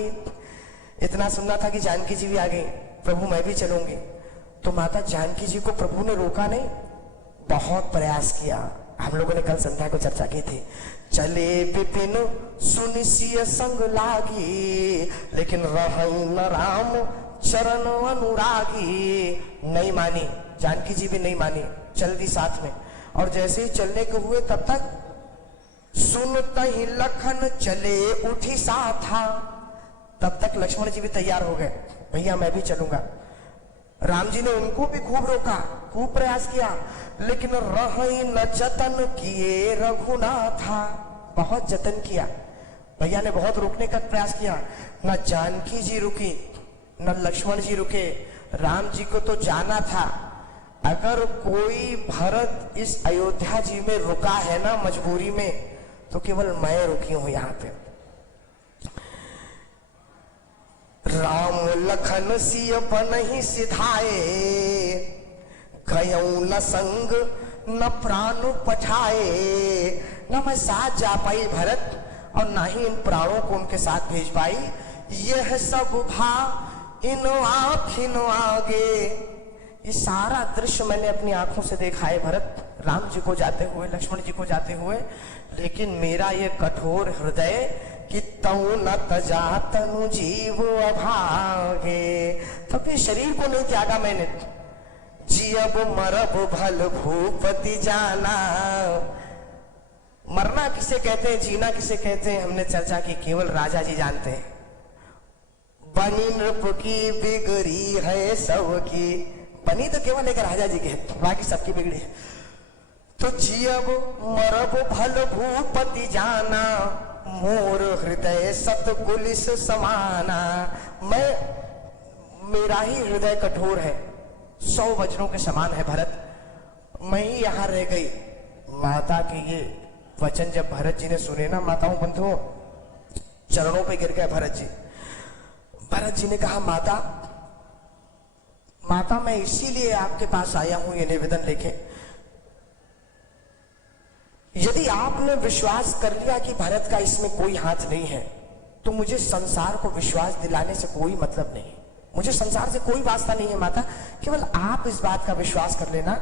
इतना सुनना था कि जानकी जी भी आ गई, प्रभु मैं भी चलूंगी। तो माता जानकी जी को प्रभु ने रोका नहीं, बहुत प्रयास किया। हम लोगों ने कल संध्या को चर्चा की थी। चले विपिन सुनिशिय संग लागी, लेकिन रहई न राम चरण अनुरागी। नहीं मानी, जानकी जी भी नहीं मानी, चल दी साथ में। और जैसे ही चलने के हुए तब तक सुनत ही लखन चले उठी साथा। तब तक लक्ष्मण जी भी तैयार हो गए, भैया मैं भी चलूंगा। राम जी ने उनको भी खूब रोका, खूब प्रयास किया, लेकिन रहई न जतन किए रघुनाथा। बहुत जतन किया, भैया ने बहुत रोकने का प्रयास किया। न जानकी जी रुकी, न लक्ष्मण जी रुके। राम जी को तो जाना था। अगर कोई भरत इस अयोध्या जी में रुका है ना मजबूरी में, तो केवल मैं रुकी हूं यहां पे। राम लखन सिय बनहि सिधाए, गयऊ न संग न प्राण पठाए। न मैं साथ जा पाई भरत और ना ही इन प्राणों को उनके साथ भेज पाई। यह सब भा इन आँखिन आगे, ये सारा दृश्य मैंने अपनी आंखों से देखा है भरत, राम जी को जाते हुए, लक्ष्मण जी को जाते हुए, लेकिन मेरा ये कठोर हृदय कि तऊ न तजा तनु जीव अभागे, तब ये शरीर को नहीं त्यागा मैंने। जियब मरब भल भूपति जाना, मरना किसे कहते हैं, जीना किसे कहते हैं, हमने चर्चा की, केवल राजा जी जानते हैं। बनी नृप की बिगड़ी है सबकी, बनी तो केवल एक राजा जी के, बाकी सबकी बिगड़ी है। तो जियब मरब भल भूपति जाना, मोर हृदय सतकुलिस समाना। मेरा ही हृदय कठोर है, 100 वज्रों के समान है भरत। मैं ही यहां रह गई। माता के ये वचन जब भरत जी ने सुने ना, माताओं बंधुओं, चरणों पे गिर गए भरत जी। भरत जी ने कहा, माता माता मैं इसीलिए आपके पास आया हूं ये निवेदन लेके, यदि आपने विश्वास कर लिया कि भरत का इसमें कोई हाथ नहीं है, तो मुझे संसार को विश्वास दिलाने से कोई मतलब नहीं, मुझे संसार से कोई वास्ता नहीं है माता। केवल आप इस बात का विश्वास कर लेना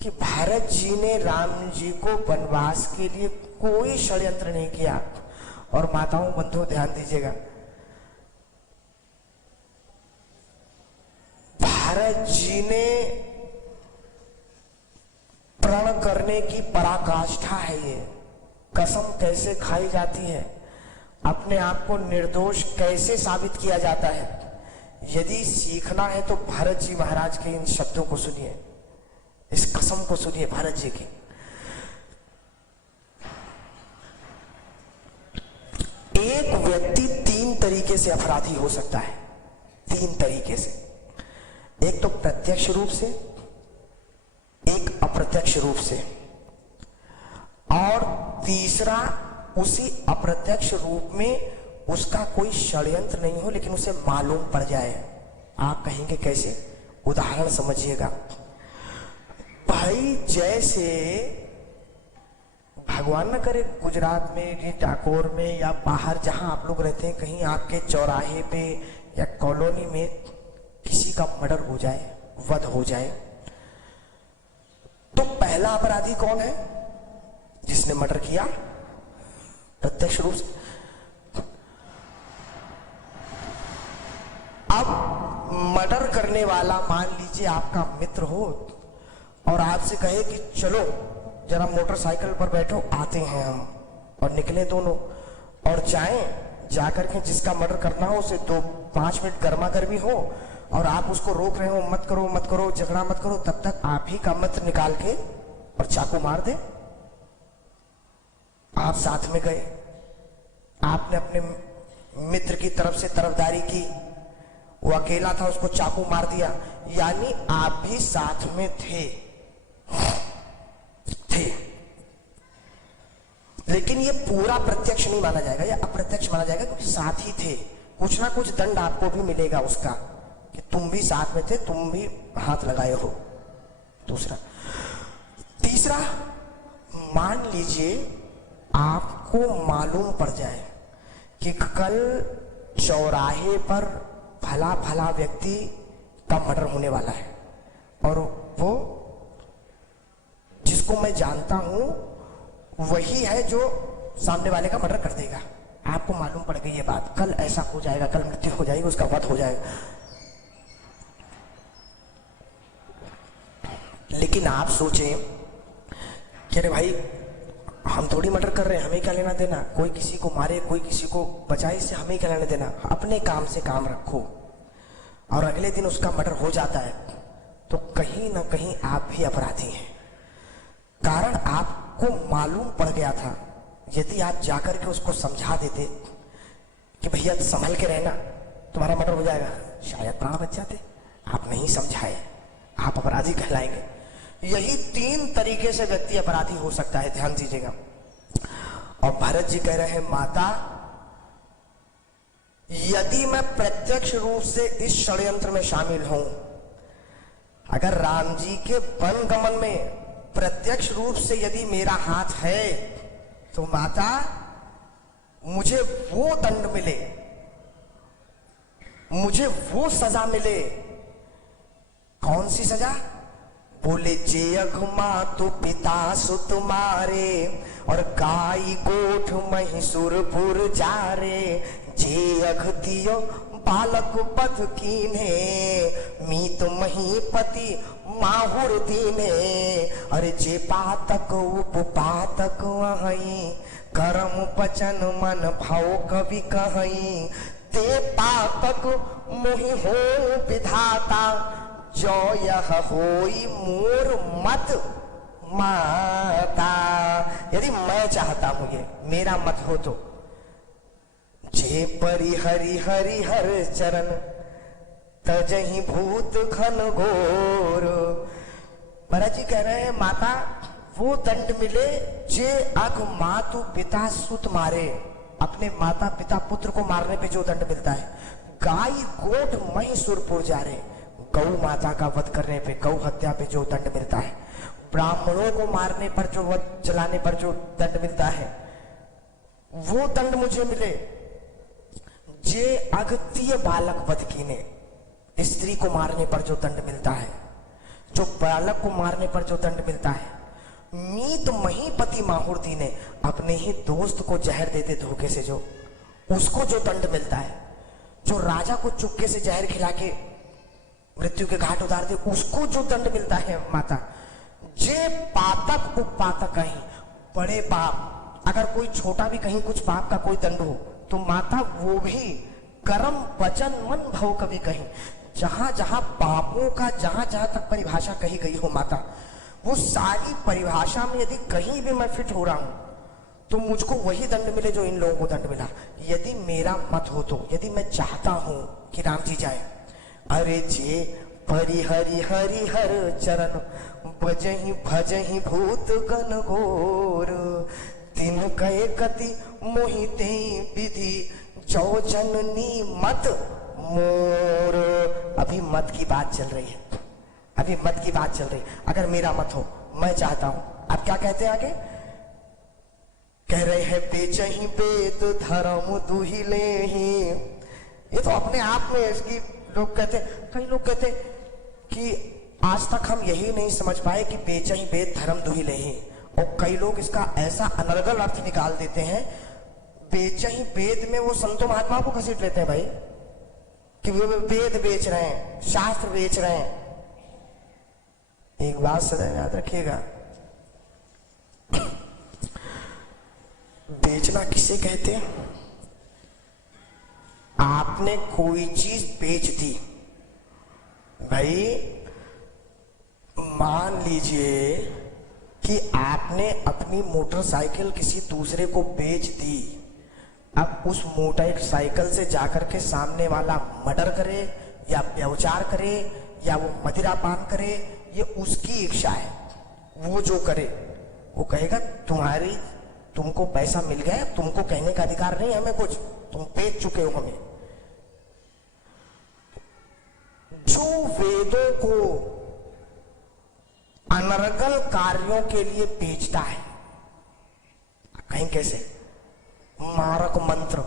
कि भरत जी ने राम जी को वनवास के लिए कोई षड्यंत्र नहीं किया। और माताओं बंधुओं ध्यान दीजिएगा, भरत जी ने प्रण करने की पराकाष्ठा है ये, कसम कैसे खाई जाती है, अपने आप को निर्दोष कैसे साबित किया जाता है। यदि सीखना है तो भरत जी महाराज के इन शब्दों को सुनिए, इस कसम को सुनिए भरत जी की। एक व्यक्ति 3 तरीके से अपराधी हो सकता है, 3 तरीके से। एक तो प्रत्यक्ष रूप से, एक अप्रत्यक्ष रूप से, और तीसरा उसी अप्रत्यक्ष रूप में उसका कोई षड्यंत्र नहीं हो लेकिन उसे मालूम पड़ जाए। आप कहेंगे कैसे? उदाहरण समझिएगा भाई, जैसे भगवान न करे गुजरात में, डाकोर में या बाहर जहां आप लोग रहते हैं, कहीं आपके चौराहे पे या कॉलोनी में किसी का मर्डर हो जाए, वध हो जाए, तो पहला अपराधी कौन है? जिसने मर्डर किया प्रत्यक्ष रूप से। अब मर्डर करने वाला मान लीजिए आपका मित्र हो और आपसे कहे कि चलो जरा मोटरसाइकिल पर बैठो, आते हैं हम, और निकले दोनों और जाएं, जाकर के जिसका मर्डर करना हो उसे 2-5 मिनट गर्मा गर्मी हो और आप उसको रोक रहे हो, मत करो मत करो, झगड़ा मत करो, तब तक आप ही का मित्र निकाल के और चाकू मार दे। आप साथ में गए, आपने अपने मित्र की तरफ से तरफदारी की, वो अकेला था, उसको चाकू मार दिया, यानी आप भी साथ में थे। लेकिन ये पूरा प्रत्यक्ष नहीं माना जाएगा, ये अप्रत्यक्ष माना जाएगा, क्योंकि साथ ही थे। कुछ ना कुछ दंड आपको भी मिलेगा उसका कि तुम भी साथ में थे, तुम भी हाथ लगाए हो। दूसरा। तीसरा, मान लीजिए आपको मालूम पड़ जाए कि कल चौराहे पर भला भला व्यक्ति का मर्डर होने वाला है और वो जिसको मैं जानता हूं वही है जो सामने वाले का मर्डर कर देगा। आपको मालूम पड़ गई ये बात, कल ऐसा हो जाएगा, कल मृत्यु हो जाएगी, उसका वध हो जाएगा। लेकिन आप सोचें कि अरे भाई हम थोड़ी मर्डर कर रहे हैं, हमें क्या लेना देना, कोई किसी को मारे कोई किसी को बचाए, इससे हमें क्या लेना देना, अपने काम से काम रखो। और अगले दिन उसका मर्डर हो जाता है तो कहीं ना कहीं आप भी अपराधी हैं। कारण आपको मालूम पड़ गया था, यदि आप जाकर के उसको समझा देते कि भैया संभल के रहना, तुम्हारा मर्डर हो जाएगा, शायद प्राण बच जाते। आप नहीं समझाए, आप अपराधी कहलाएंगे। यही 3 तरीके से व्यक्ति अपराधी हो सकता है, ध्यान दीजिएगा। और भरत जी कह रहे हैं, माता यदि मैं प्रत्यक्ष रूप से इस षड्यंत्र में शामिल हूं, अगर राम जी के वन गमन में प्रत्यक्ष रूप से यदि मेरा हाथ है, तो माता मुझे वो दंड मिले, मुझे वो सजा मिले। कौन सी सजा? बोले जे अघमा तो पिता सुत मारे, और गाई गोठ महिषुरपुर जारे। जे अघतियो बालक पथ कीन्हे, मीत महीपति माहुर दीने। अरे जे पातक उपपातक वहीं, कर्म वचन मन भाव कवि कहीं। ते पातक मोहि हो विधाता, जो यह होई मोर मत माता। यदि मैं चाहता हूं ये मेरा मत हो तो, जे परि हरि हरि हर चरण, तजहि भूत घन घोर। महाराज जी कह रहे हैं माता वो दंड मिले जे अघ मातु पिता सुत मारे। अपने माता पिता पुत्र को मारने पे जो दंड मिलता है। गाय गोठ महिषुरपुर जा रहे, गौ माता का वध करने पे, गौ हत्या पे जो दंड मिलता है। ब्राह्मणों को मारने पर जो वध जलाने पर जो दंड मिलता है, वो दंड मुझे मिले। जे अगतिय बालक वध कीने, स्त्री को मारने पर जो दंड मिलता है, जो बालक को मारने पर जो दंड मिलता है। मीत महीपति माहुर्ती ने, अपने ही दोस्त को जहर देते धोखे से जो, उसको जो दंड मिलता है। जो राजा को चुपके से जहर खिला के मृत्यु के घाट उतार दे, उसको जो दंड मिलता है माता। जे पातक उपपातक कहीं, बड़े पाप, अगर कोई छोटा भी कहीं कुछ पाप का कोई दंड हो, तो माता वो भी कर्म वचन मन भव कभी कहीं। जहां जहां पापों का जहां जहां तक परिभाषा कही गई हो माता, वो सारी परिभाषा में यदि कहीं भी मैं फिट हो रहा हूं, तो मुझको वही दंड मिले जो इन लोगों को दंड मिला। यदि मेरा मत हो तो, यदि मैं चाहता हूं कि राम जी जाए। अरे जे परि हरि हरि हर चरण, भजहि भजहि भूत गण घोर। तिन कहे कति मोहिते विधि, जो जननी मत मोर। अभी मत की बात चल रही है, अभी मत की बात चल रही। अगर मेरा मत हो, मैं चाहता हूं। अब क्या कहते हैं आगे? कह रहे हैं बेचहि वेद धर्म दुहि लेहि। ये तो अपने आप में इसकी लोग कहते, कई लोग कहते कि आज तक हम यही नहीं समझ पाए कि बेचहि वेद धर्म दुहि लेहि। और कई लोग इसका ऐसा अनर्गल अर्थ निकाल देते हैं, बेचहि वेद में वो संतों महात्माओं को घसीट लेते हैं भाई, कि वो वेद बेच रहे हैं, शास्त्र बेच रहे हैं। एक बात सदा याद रखिएगा, बेचना किसे कहते हैं? आपने कोई चीज बेच दी भाई, मान लीजिए कि आपने अपनी मोटरसाइकिल किसी दूसरे को बेच दी। अब उस मोटरसाइकिल से जाकर के सामने वाला मर्डर करे या व्यभिचार करे या वो मदिरा पान करे, ये उसकी इच्छा है। वो जो करे वो कहेगा तुमको पैसा मिल गया, तुमको कहने का अधिकार नहीं हमें कुछ, तुम बेच चुके हो हमें। जो वेदों को अनर्गल कार्यों के लिए बेचता है, कहीं कैसे मारक मंत्र,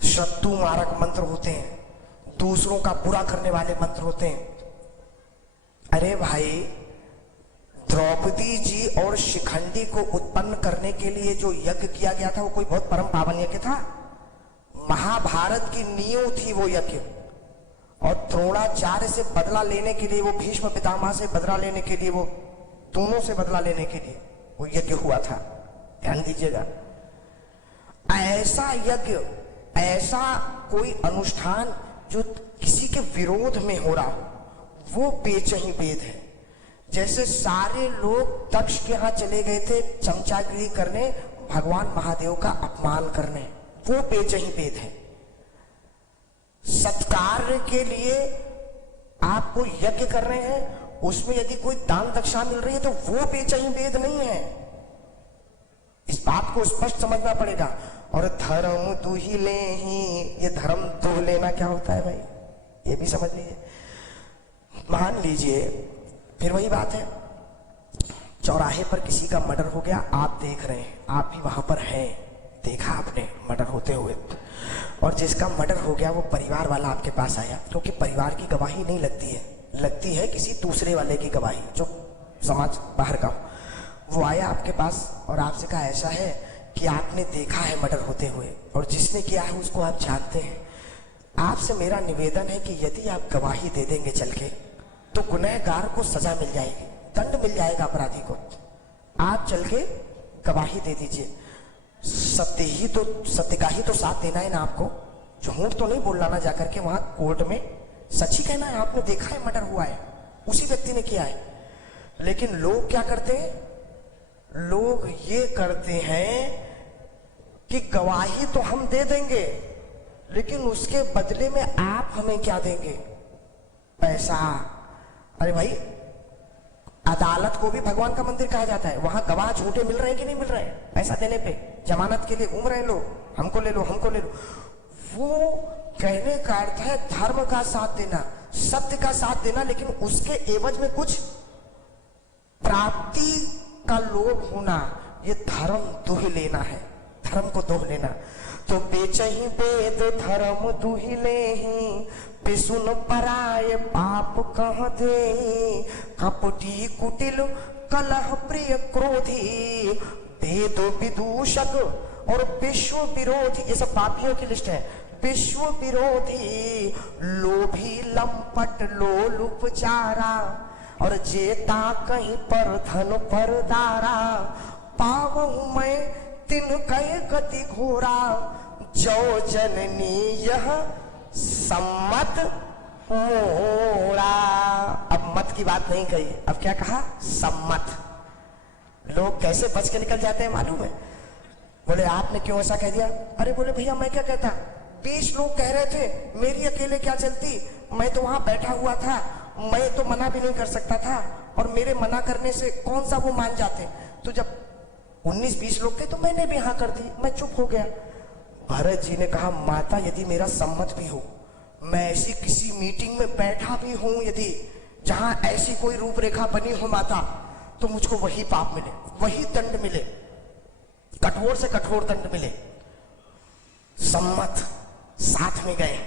शत्रु मारक मंत्र होते हैं, दूसरों का बुरा करने वाले मंत्र होते हैं। अरे भाई, द्रौपदी जी और शिखंडी को उत्पन्न करने के लिए जो यज्ञ किया गया था, वो कोई बहुत परम पावन यज्ञ था। महाभारत की नींव थी वो यज्ञ। और द्रोणाचार्य से बदला लेने के लिए, वो भीष्म पितामह से बदला लेने के लिए, वो दोनों से बदला लेने के लिए वो यज्ञ हुआ था। ध्यान दीजिएगा, ऐसा यज्ञ, ऐसा कोई अनुष्ठान जो किसी के विरोध में हो रहा, वो बेचही वेद है। जैसे सारे लोग दक्ष के यहां चले गए थे चमचागिरी करने, भगवान महादेव का अपमान करने, वो बेचही वेद है। सत्कार के लिए आप कोई यज्ञ कर रहे हैं, उसमें यदि कोई दान दक्षिणा मिल रही है, तो वो बेचही वेद नहीं है। इस बात को स्पष्ट समझना पड़ेगा। और धर्म दुही ले ही। ये धर्म दुह लेना क्या होता है भाई, ये भी समझ लीजिए। मान लीजिए फिर वही बात है, चौराहे पर किसी का मर्डर हो गया, आप देख रहे हैं, आप भी वहां पर हैं, देखा आपने मर्डर होते हुए, और जिसका मर्डर हो गया वो परिवार वाला आपके पास आया, क्योंकि परिवार की गवाही नहीं लगती है, लगती है किसी दूसरे वाले की गवाही जो समाज बाहर का हो। वो आया आपके पास और आपसे कहा ऐसा है कि आपने देखा है मर्डर होते हुए और जिसने किया है उसको आप जानते हैं। आपसे मेरा निवेदन है कि यदि आप गवाही दे देंगे चल के तो गुनहगार को सजा मिल जाएगी, दंड मिल जाएगा अपराधी को। आप चल के गवाही दे दीजिए। सत्य का ही तो साथ देना है ना आपको, झूठ तो नहीं बोलना ना जाकर के वहां कोर्ट में, सच ही कहना है आपने देखा है मर्डर हुआ है, उसी व्यक्ति ने किया है। लेकिन लोग क्या करते हैं, लोग ये करते हैं कि गवाही तो हम दे देंगे लेकिन उसके बदले में आप हमें क्या देंगे, पैसा। अरे भाई, अदालत को भी भगवान का मंदिर कहा जाता है, वहां गवाह झूठे मिल रहे हैं कि नहीं मिल रहे हैं, पैसा देने पे जमानत के लिए घूम रहे हैं लोग, हमको ले लो हमको ले लो। वो कहने का अर्थ है धर्म का साथ देना, सत्य का साथ देना, लेकिन उसके एवज में कुछ प्राप्ति का लोभ होना, ये धर्म दुह लेना है, धर्म को दोह लेना। तो बेचही वेद धर्म दुहि लेहि, पिसुन पराय पाप कह दे। कपटी कुटिल कलह प्रिय क्रोधी, वेद विदूषक और विश्व विरोधी, ये सब पापियों की लिस्ट है। विश्व विरोधी, लोभी लंपट लोलुप चारा, और जेता कहीं पर धन पर दारा। पावहु मैं तिन कहे गति घोरा, जो जननी यह सम्मत मोरा। अब मत की बात नहीं कही, अब क्या कहा, सम्मत। लोग कैसे बच के निकल जाते हैं मालूम है, बोले आपने क्यों ऐसा कह दिया। अरे बोले भैया मैं क्या कहता, 20 लोग कह रहे थे, मेरी अकेले क्या चलती, मैं तो वहां बैठा हुआ था, मैं तो मना भी नहीं कर सकता था, और मेरे मना करने से कौन सा वो मान जाते। तो जब 19-20 लोग थे तो मैंने भी हाँ कर दी, मैं चुप हो गया। भरत जी ने कहा माता यदि मेरा सम्मत भी हो, मैं ऐसी किसी मीटिंग में बैठा भी हूं, यदि जहां ऐसी कोई रूपरेखा बनी हो माता, तो मुझको वही पाप मिले, वही दंड मिले, कठोर से कठोर दंड मिले। सम्मत, साथ में गए।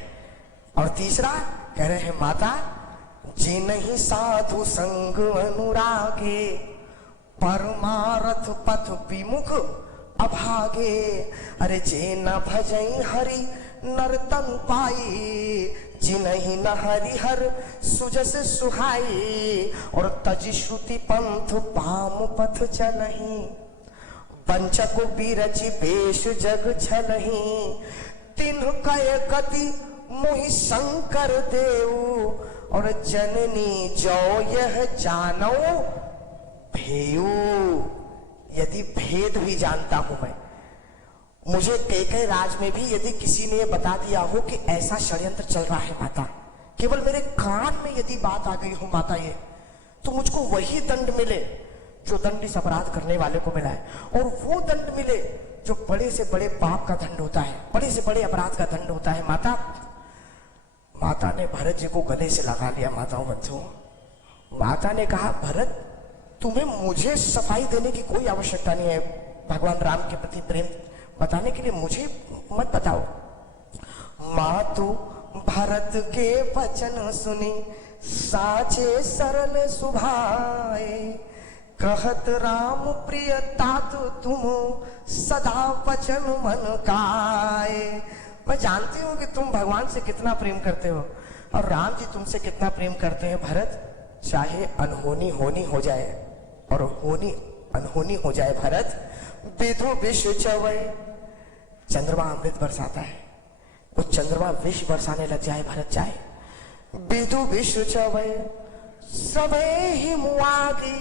और तीसरा कह रहे हैं माता, जे नहीं साधु संग अनुरागे, परमारथ पथ विमुख अभागे। अरे जे न भजई हरि नर्तन पाई, जिनहि न हरिहर सुजस सुहाई। और तज श्रुति पंथ पाम पथ चलहि, पंचक बिरचि बेश जग छलहि। तिन्ह कय गति मोहि शंकर देव, और जननी जो यह जानो भेयू। यदि भेद भी जानता हूं मैं, मुझे कैकेयी राज में भी यदि किसी ने बता दिया हो कि ऐसा षड्यंत्र चल रहा है माता, केवल मेरे कान में यदि बात आ गई हो माता ये, तो मुझको वही दंड मिले जो दंड इस अपराध करने वाले को मिला है, और वो दंड मिले जो बड़े से बड़े पाप का दंड होता है, बड़े से बड़े अपराध का दंड होता है। माता ने भरत जी को गले से लगा लिया। माताओं बंधुओं, माता ने कहा भरत तुम्हें मुझे सफाई देने की कोई आवश्यकता नहीं है, भगवान राम के प्रति प्रेम बताने के लिए मुझे मत बताओ। मातु भरत के वचन सुनी, साचे सरल सुभाए। कहत राम प्रिय तात तुम, सदा वचन मन काए। मैं जानती हूं कि तुम भगवान से कितना प्रेम करते हो और राम जी तुमसे कितना प्रेम करते हैं। भरत, चाहे अनहोनी होनी हो जाए और होनी अनहोनी हो जाए भरत, विधु विश्व चवै। चंद्रमा अमृत बरसाता है, वो चंद्रमा विष बरसाने लग जाए भरत, चाहे विधु विश्व चवै। सबे ही मुआगी,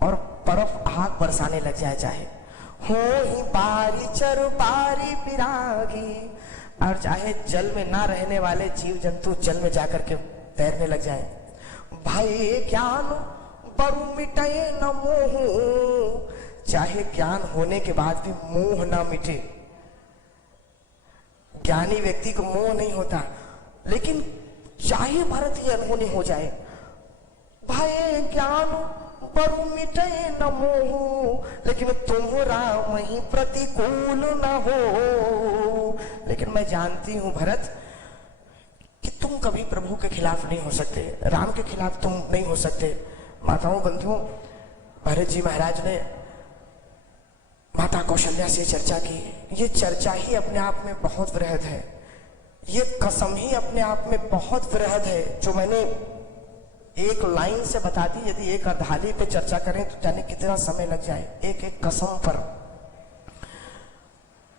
और बर्फ आग बरसाने लग जाए, चाहे हो ही बारी चर बारी विरागी। और चाहे जल में ना रहने वाले जीव जंतु जल में जाकर के तैरने लग जाए। भय ज्ञान बरु मिटे न मोह, चाहे ज्ञान होने के बाद भी मोह ना मिटे, ज्ञानी व्यक्ति को मोह नहीं होता, लेकिन चाहे भरत ये अनहोनी हो जाए, भय ज्ञान बरु मिटे न मोह, लेकिन तुम्हारा वही प्रतिकूल न हो। लेकिन मैं जानती हूं भरत कि तुम कभी प्रभु के खिलाफ नहीं हो सकते, राम के खिलाफ तुम नहीं हो सकते। माताओं बंधुओं, भरत जी महाराज ने माता कौशल्या से चर्चा की। ये चर्चा ही अपने आप में बहुत वृहद है, ये कसम ही अपने आप में बहुत वृहद है, जो मैंने एक लाइन से बता दी। यदि एक अधाली पे चर्चा करें तो जाने कितना समय लग जाए, एक एक कसम पर।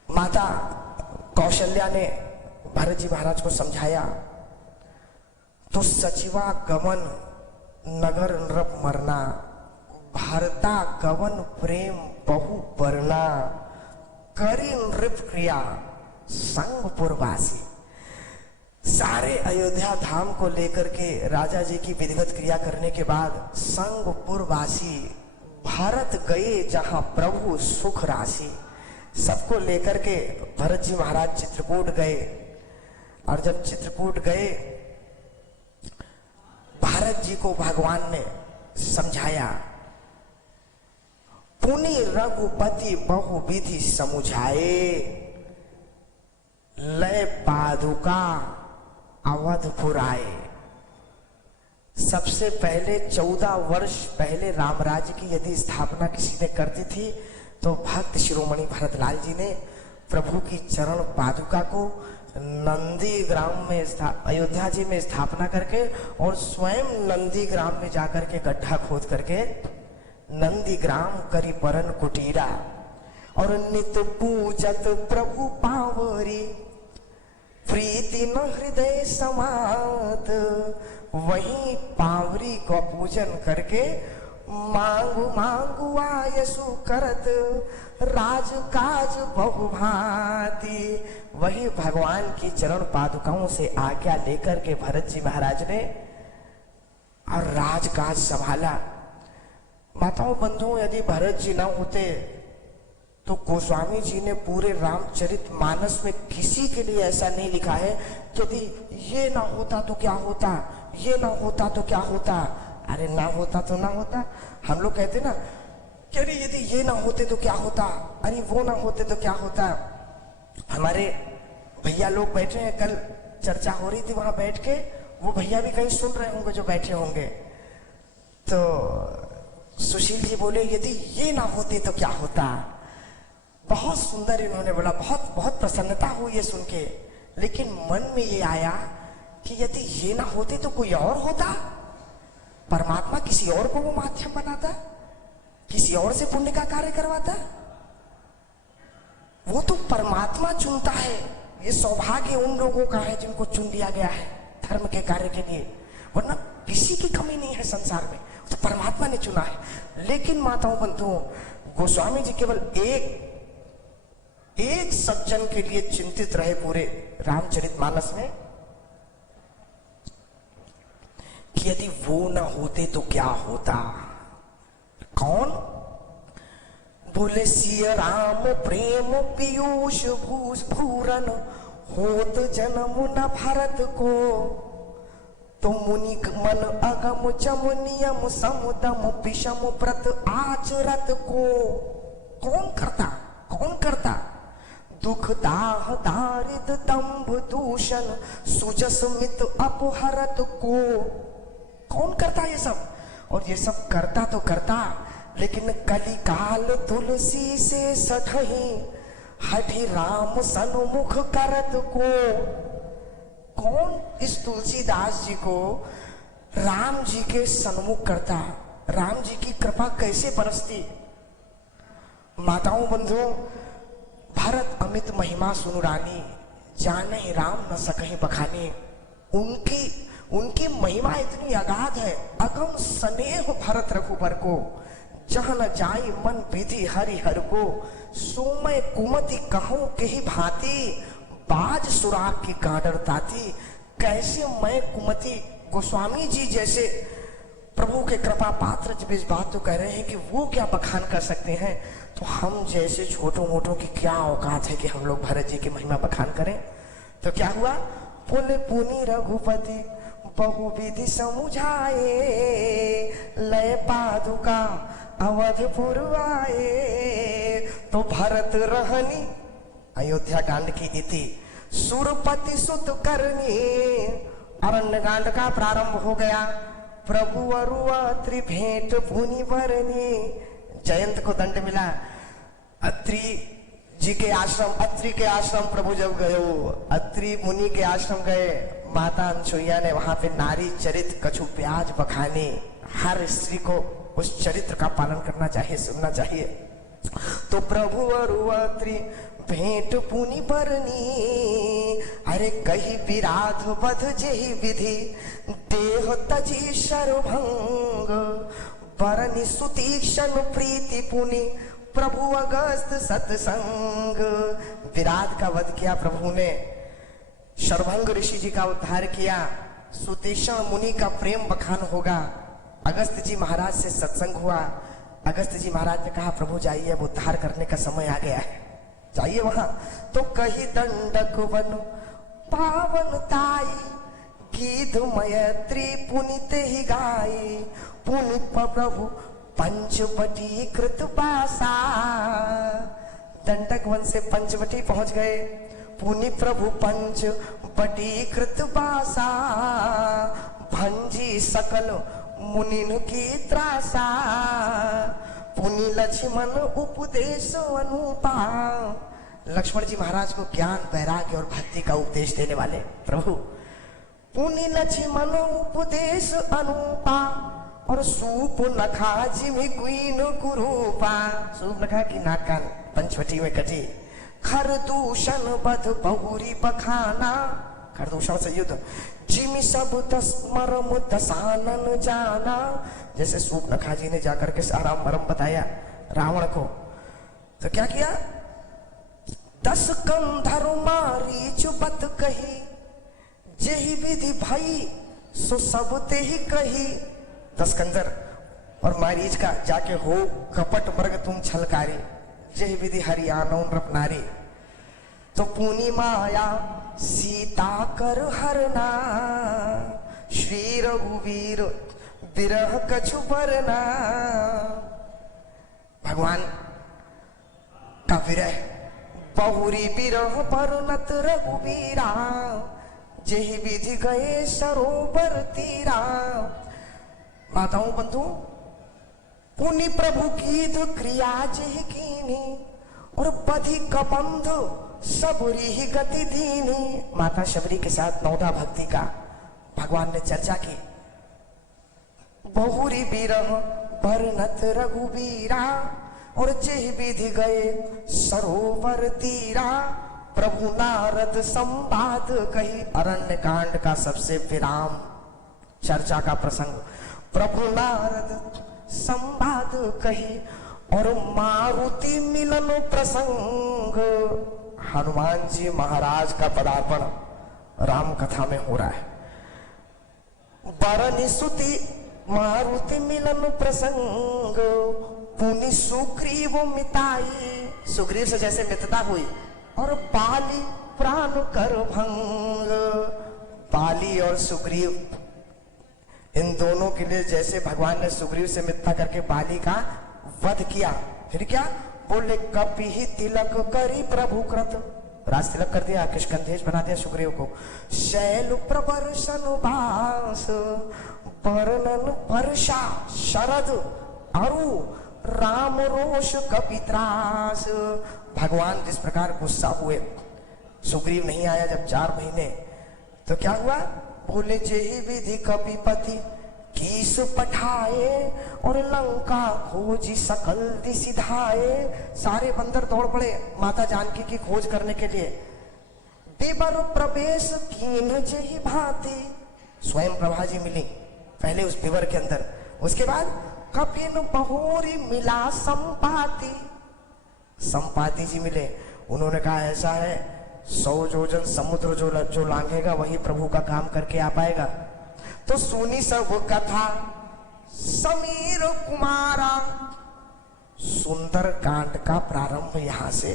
माता कौशल्या ने भरत जी महाराज को समझाया, तो सचिवा गवन नगर नृप मरना, भारता गवन प्रेम बहु बरना, करी नृप क्रिया संगपुरवासी। सारे अयोध्या धाम को लेकर के राजा जी की विधिवत क्रिया करने के बाद संगपुरवासी भारत गए जहां प्रभु सुख राशि, सबको लेकर के भरत जी महाराज चित्रकूट गए। और जब चित्रकूट गए, भारत जी को भगवान ने समझाया, पुनि रघुपति बहुविधि समुझाए, लय पादुका अवधपुर आए। सबसे पहले 14 वर्ष पहले राम राज्य की यदि स्थापना किसी ने करती थी तो भक्त शिरोमणि भरतलाल जी ने प्रभु की चरण पादुका को नंदी ग्राम में अयोध्या जी में स्थापना करके और स्वयं नंदी ग्राम में जाकर के गड्ढा खोद करके नंदी ग्राम करी परन कुटीरा, और नित पूजत प्रभु पावरी, प्रीति न हृदय समात। वहीं पावरी को पूजन करके मांगू मांगू आयसु करत, राज काज बहुभांति। वही भगवान की चरण पादुकाओं से आज्ञा लेकर के भरत जी महाराज ने और राजकाज संभाला। माताओं बंधुओं, यदि भरत जी न होते तो गोस्वामी जी ने पूरे रामचरित मानस में किसी के लिए ऐसा नहीं लिखा है कि यदि ये ना होता तो क्या होता, ये ना होता तो क्या होता। अरे ना होता तो ना होता, हम लोग कहते ना कि अरे यदि ये ना होते तो क्या होता, अरे वो ना होते तो क्या होता। हमारे भैया लोग बैठे हैं, कल चर्चा हो रही थी वहां बैठ के, वो भैया भी कहीं सुन रहे होंगे जो बैठे होंगे। तो सुशील जी बोले यदि ये ना होते तो क्या होता। बहुत सुंदर इन्होंने बोला, बहुत बहुत प्रसन्नता हुई ये सुन के। लेकिन मन में ये आया कि यदि ये ना होते तो कोई और होता, परमात्मा किसी और को वो माध्यम बनाता, किसी और से पुण्य का कार्य करवाता। वो तो परमात्मा चुनता है, ये सौभाग्य उन लोगों का है जिनको चुन लिया गया है धर्म के कार्य के लिए, वरना किसी की कमी नहीं है संसार में, तो परमात्मा ने चुना है। लेकिन माताओं बंधुओं, गोस्वामी जी केवल एक सज्जन के लिए चिंतित रहे पूरे रामचरितमानस में कि यदि वो ना होते तो क्या होता। कौन? बोले सिया राम प्रेम पीयूष भूष भूरन, होत जन्म न भरत को, तो मुनि मन अगम चम नियम समुदम विषम व्रत आचरत को। कौन करता, कौन करता? दुख दाह दारिद दंभ दूषण, सुजस मित अपहरत को। कौन करता ये सब? और ये सब करता तो करता, लेकिन कलिकाल तुलसी से सठही, हठि राम सन्मुख करत को। कौन इस तुलसीदास जी को राम जी के सन्मुख करता? राम जी की कृपा कैसे बरसती? माताओं बंधुओं, भरत अमित महिमा सुनु रानी, जाने राम न सकहि बखानी। उनकी महिमा इतनी अगाध है, अगम स्नेह भरत रघुबर को, जहाँ न जाई मन विधि हरि हर को। सोमय कुमति कहूं के ही भांति, बाज सुराग की गाडर ताती। कैसे मैं कुमति, गोस्वामी जी जैसे प्रभु के कृपा पात्र जब इस बात तो कह रहे हैं कि वो क्या बखान कर सकते हैं, तो हम जैसे छोटों मोटों की क्या औकात है कि हम लोग भरत जी की महिमा बखान करें। तो क्या हुआ? बोले पुनि रघुपति बहुविधि समुझाए, लय पादुका अवधपुर आए। तो भरत रहनी अयोध्या कांड की इति सुरपति सुत करनी, अरण्य कांड का प्रारंभ हो गया। प्रभु अरुआ त्रिभेंट पुनि बरनी। जयंत को दंड मिला। अत्रि जी के आश्रम, अत्रि के आश्रम प्रभु जब गए, अत्रि मुनि के आश्रम गए, माता अनसुईया ने वहां पे नारी चरित कछु प्याज बखाने। हर स्त्री को उस चरित्र का पालन करना चाहिए, सुनना चाहिए। तो प्रभु अरुआत्रि भेंट पुनि बरनी, अरे कही विराध बध जेहि विधि, देह तजी शरभंग, बरनी सुतीक्षण प्रीति पुनि, प्रभु अगस्त सत्संग। विराध का वध किया प्रभु ने, शरभंग ऋषि जी का उद्धार किया, सुतीक्षण मुनि का प्रेम बखान होगा, अगस्त जी महाराज से सत्संग हुआ। अगस्त जी महाराज ने कहा प्रभु जाइए, अब उद्धार करने का समय आ गया है, जाइए वहां। तो कही दंडक वन पावन ताई, गीध मयत्री पुनित ही गाई, पुनि प्रभु पंचवटी कृत पासा। दंडक वन से पंचवटी पहुंच गए। पुनि प्रभु पंचवटी कृत पासा, भंजी सकल मुनिन की त्रासा, पुनि लक्ष्मण उपदेश अनुपा। लक्ष्मण जी महाराज को ज्ञान, वैराग्य और भक्ति का उपदेश देने वाले प्रभु। पुनि लक्ष्मण उपदेश अनुपा, और सूप नखा जिमि कुइन कुरूपा। सूप नखा की नाक कान पंचवटी में कटी। खरदूषण बध बहुरी बखाना, खरदूषण से युद्ध। जिमि सब दस मरम दसानन जाना, जैसे सूप नखा जी ने जाकर के सारा मरम बताया रावण को। तो क्या किया? 10 कंधर मारीच बत कही, जेहि विधि भई सो सब ते ही कही। 10 कंजर और मारीच का जाके हो कपट मृग तुम छलकारी, जय विधि हरियाणा नृप नारी। तो पुनि माया सीता कर हरना, श्री रघुवीर विरह कछु बरना। भगवान का विरह, बहुरी विरह परनत रघुवीरा, जेहि विधि गए सरोवर तीरा। माताओं बंधु, पुनि प्रभु की क्रिया जेहि कीनी, और बधि कबंध सबरी ही गति दीनी। माता शबरी के साथ नौदा भक्ति का भगवान ने चर्चा की। बहुरी विरह बरनत रघुवीरा, और जेहि विधि गए सरोवर तीरा। प्रभु नारद संवाद कही, अरण्य कांड का सबसे विराम चर्चा का प्रसंग। प्रभु नारद संवाद कही, और मारुति मिलन प्रसंग। हनुमान जी महाराज का पदार्पण राम कथा में हो रहा है। बरनि सुति मारुति मिलन प्रसंग, पुनि सुग्रीव मिताई। सुग्रीव से जैसे मित्रता हुई, और बाली प्राण कर भंग। बाली और सुग्रीव, इन दोनों के लिए जैसे भगवान ने सुग्रीव से मित्रता करके बाली का वध किया। फिर क्या बोले? कपि ही तिलक करी प्रभु कृत, राज तिलक कर दिया, किष्किंधेश बना दिया सुग्रीव को। शैल प्रवर्षण भास, वर्णन वर्षा शरद अरु, राम रोष कपित्रास। भगवान जिस प्रकार गुस्सा हुए, सुग्रीव नहीं आया जब 4 महीने, तो क्या हुआ? बोले जेहि विधि कपिपति कीस पठाए, और लंका खोजी सकल दिशि धाए। सारे बंदर दौड़ पड़े माता जानकी की खोज करने के लिए। विवर प्रवेश कीन जेहि भांति, स्वयं प्रभा जी मिली पहले उस विवर के अंदर। उसके बाद कपिन बहोरी मिला संपाति, संपाति जी मिले। उन्होंने कहा ऐसा है 100 योजन समुद्र जो लांघेगा वही प्रभु का काम करके आ पाएगा। तो सुनी सब कथा समीर कुमारा। सुंदर कांड का प्रारंभ यहां से।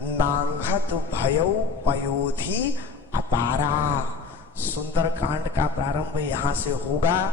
नांगत भयौ पयोधि अपारा। सुंदरकांड का प्रारंभ यहाँ से होगा।